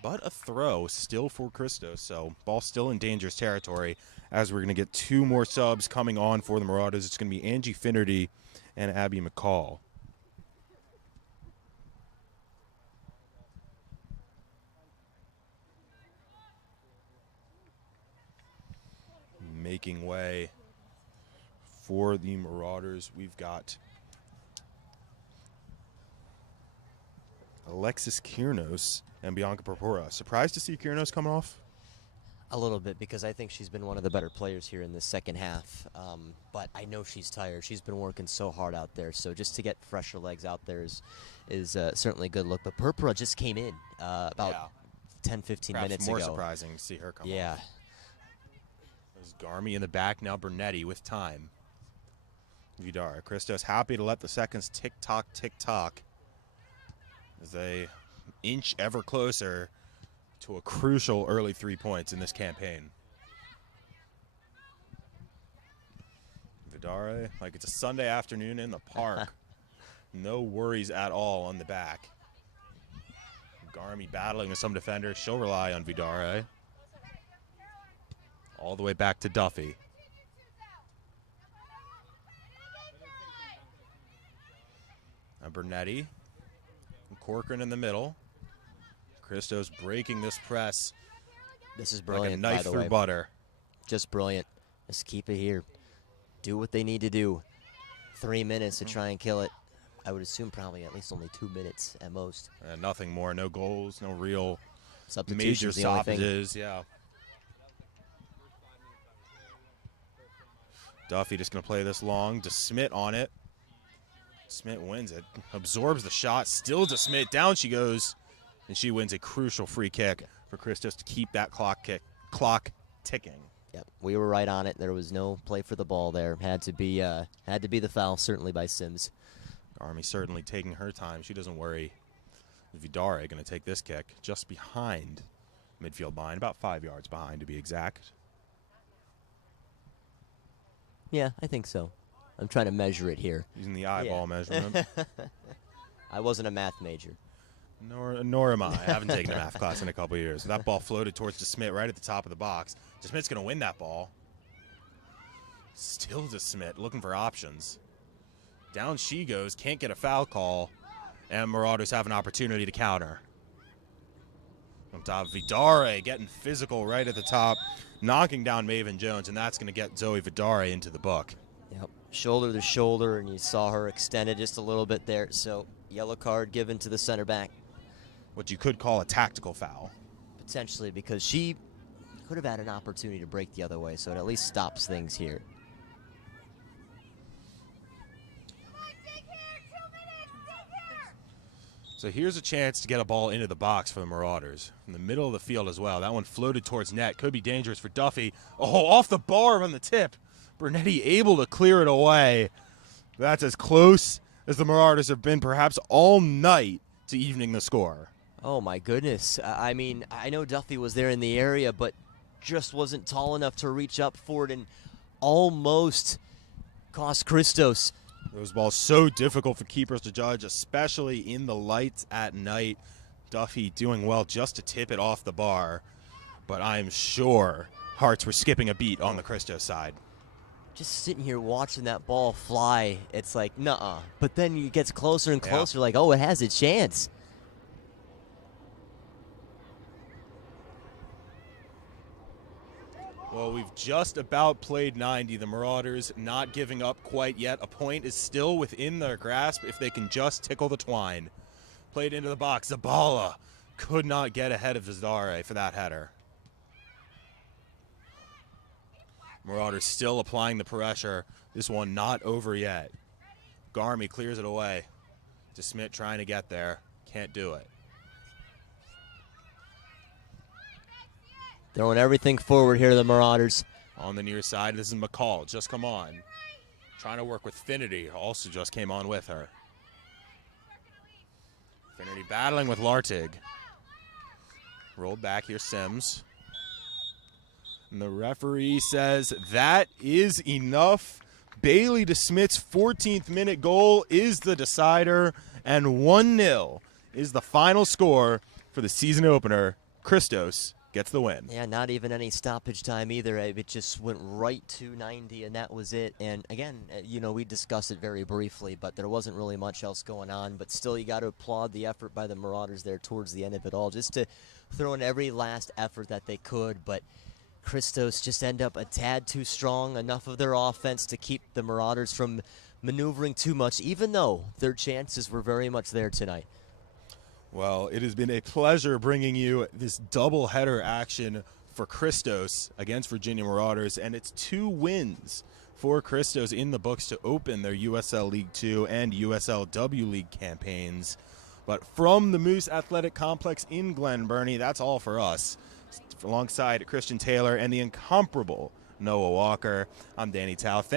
But a throw still for Christos, so ball still in dangerous territory as we're going to get 2 more subs coming on for the Marauders. It's going to be Angie Finnerty and Abby McCall. Making way for the Marauders, we've got Alexis Kiernos and Bianca Purpura. Surprised to see Kiernos coming off? A little bit, because I think she's been one of the better players here in the second half. But I know she's tired. She's been working so hard out there. So just to get fresher legs out there is certainly a good look. But Purpura just came in about 10, 15 Perhaps minutes more ago. surprising to see her come Yeah. off. There's Garmy in the back, now Bernetti with time. Vidara. Christos happy to let the seconds tick-tock, tick-tock as they inch ever closer to a crucial early 3 points in this campaign. Vidare, like it's a Sunday afternoon in the park. No worries at all on the back. Garmy battling with some defenders. She'll rely on Vidare. All the way back to Duffy. Now Bernetti. And Corcoran in the middle. Christos breaking this press. This is brilliant, like a knife by the through way. butter. Just brilliant. Just keep it here. Do what they need to do. 3 minutes to try and kill it. I would assume probably at least only 2 minutes at most. And nothing more. No goals. No real major Substitutions, the only thing. stoppages. Yeah. Duffy just going to play this long. DeSmit on it. Smith wins it. Absorbs the shot. Still DeSmit. Down she goes. And she wins a crucial free kick for Christos to keep that clock ticking. Yep, we were right on it. There was no play for the ball there. Had to be the foul, certainly by Sims. Army certainly taking her time. She doesn't worry. Vidare going to take this kick just behind midfield line, about 5 yards behind to be exact. Yeah, I think so. I'm trying to measure it here. Using the eyeball measurement. I wasn't a math major. Nor am I. I haven't taken a math class in a couple years. That ball floated towards DeSmit right at the top of the box. DeSmit's going to win that ball. Still DeSmit looking for options. Down she goes. Can't get a foul call. And Marauders have an opportunity to counter. On top, Vidare getting physical right at the top, knocking down Maven Jones, and that's going to get Zoe Vidare into the book. Yep, shoulder to shoulder, and you saw her extended just a little bit there. So yellow card given to the center back. What you could call a tactical foul. Potentially, because she could have had an opportunity to break the other way, so it at least stops things here. So here's a chance to get a ball into the box for the Marauders. In the middle of the field as well. That one floated towards net. Could be dangerous for Duffy. Oh, off the bar on the tip. Bernetti able to clear it away. That's as close as the Marauders have been perhaps all night to evening the score. Oh, my goodness. I mean, I know Duffy was there in the area, but just wasn't tall enough to reach up for it and almost cost Christos. Those balls so difficult for keepers to judge, especially in the lights at night. Duffy doing well just to tip it off the bar, but I'm sure hearts were skipping a beat on the Christos side. Just sitting here watching that ball fly, it's like, nuh-uh. But then it gets closer and closer, like, oh, it has a chance. Well, we've just about played 90. The Marauders not giving up quite yet. A point is still within their grasp if they can just tickle the twine. Played into the box. Zabala could not get ahead of Vidare for that header. Marauders still applying the pressure. This one not over yet. Garmy clears it away. DeSmit trying to get there. Can't do it. Throwing everything forward here, the Marauders. On the near side, this is McCall. Just come on. Trying to work with Finity. Also just came on with her. Finity battling with Lartig. Rolled back here, Sims. And the referee says that is enough. Bailey DeSmith's 14th minute goal is the decider. And 1-0 is the final score for the season opener. Christos gets the win. Yeah, not even any stoppage time either. It just went right to 90, and that was it. And again, you know, we discussed it very briefly, but there wasn't really much else going on. But still, you got to applaud the effort by the Marauders there towards the end of it all, just to throw in every last effort that they could. But Christos just end up a tad too strong, enough of their offense to keep the Marauders from maneuvering too much, even though their chances were very much there tonight. Well, it has been a pleasure bringing you this double-header action for Christos against Virginia Marauders, and it's 2 wins for Christos in the books to open their USL League 2 and USLW League campaigns. But from the Moose Athletic Complex in Glen Burnie, that's all for us. Alongside Christian Taylor and the incomparable Noah Walker, I'm Danny Tao.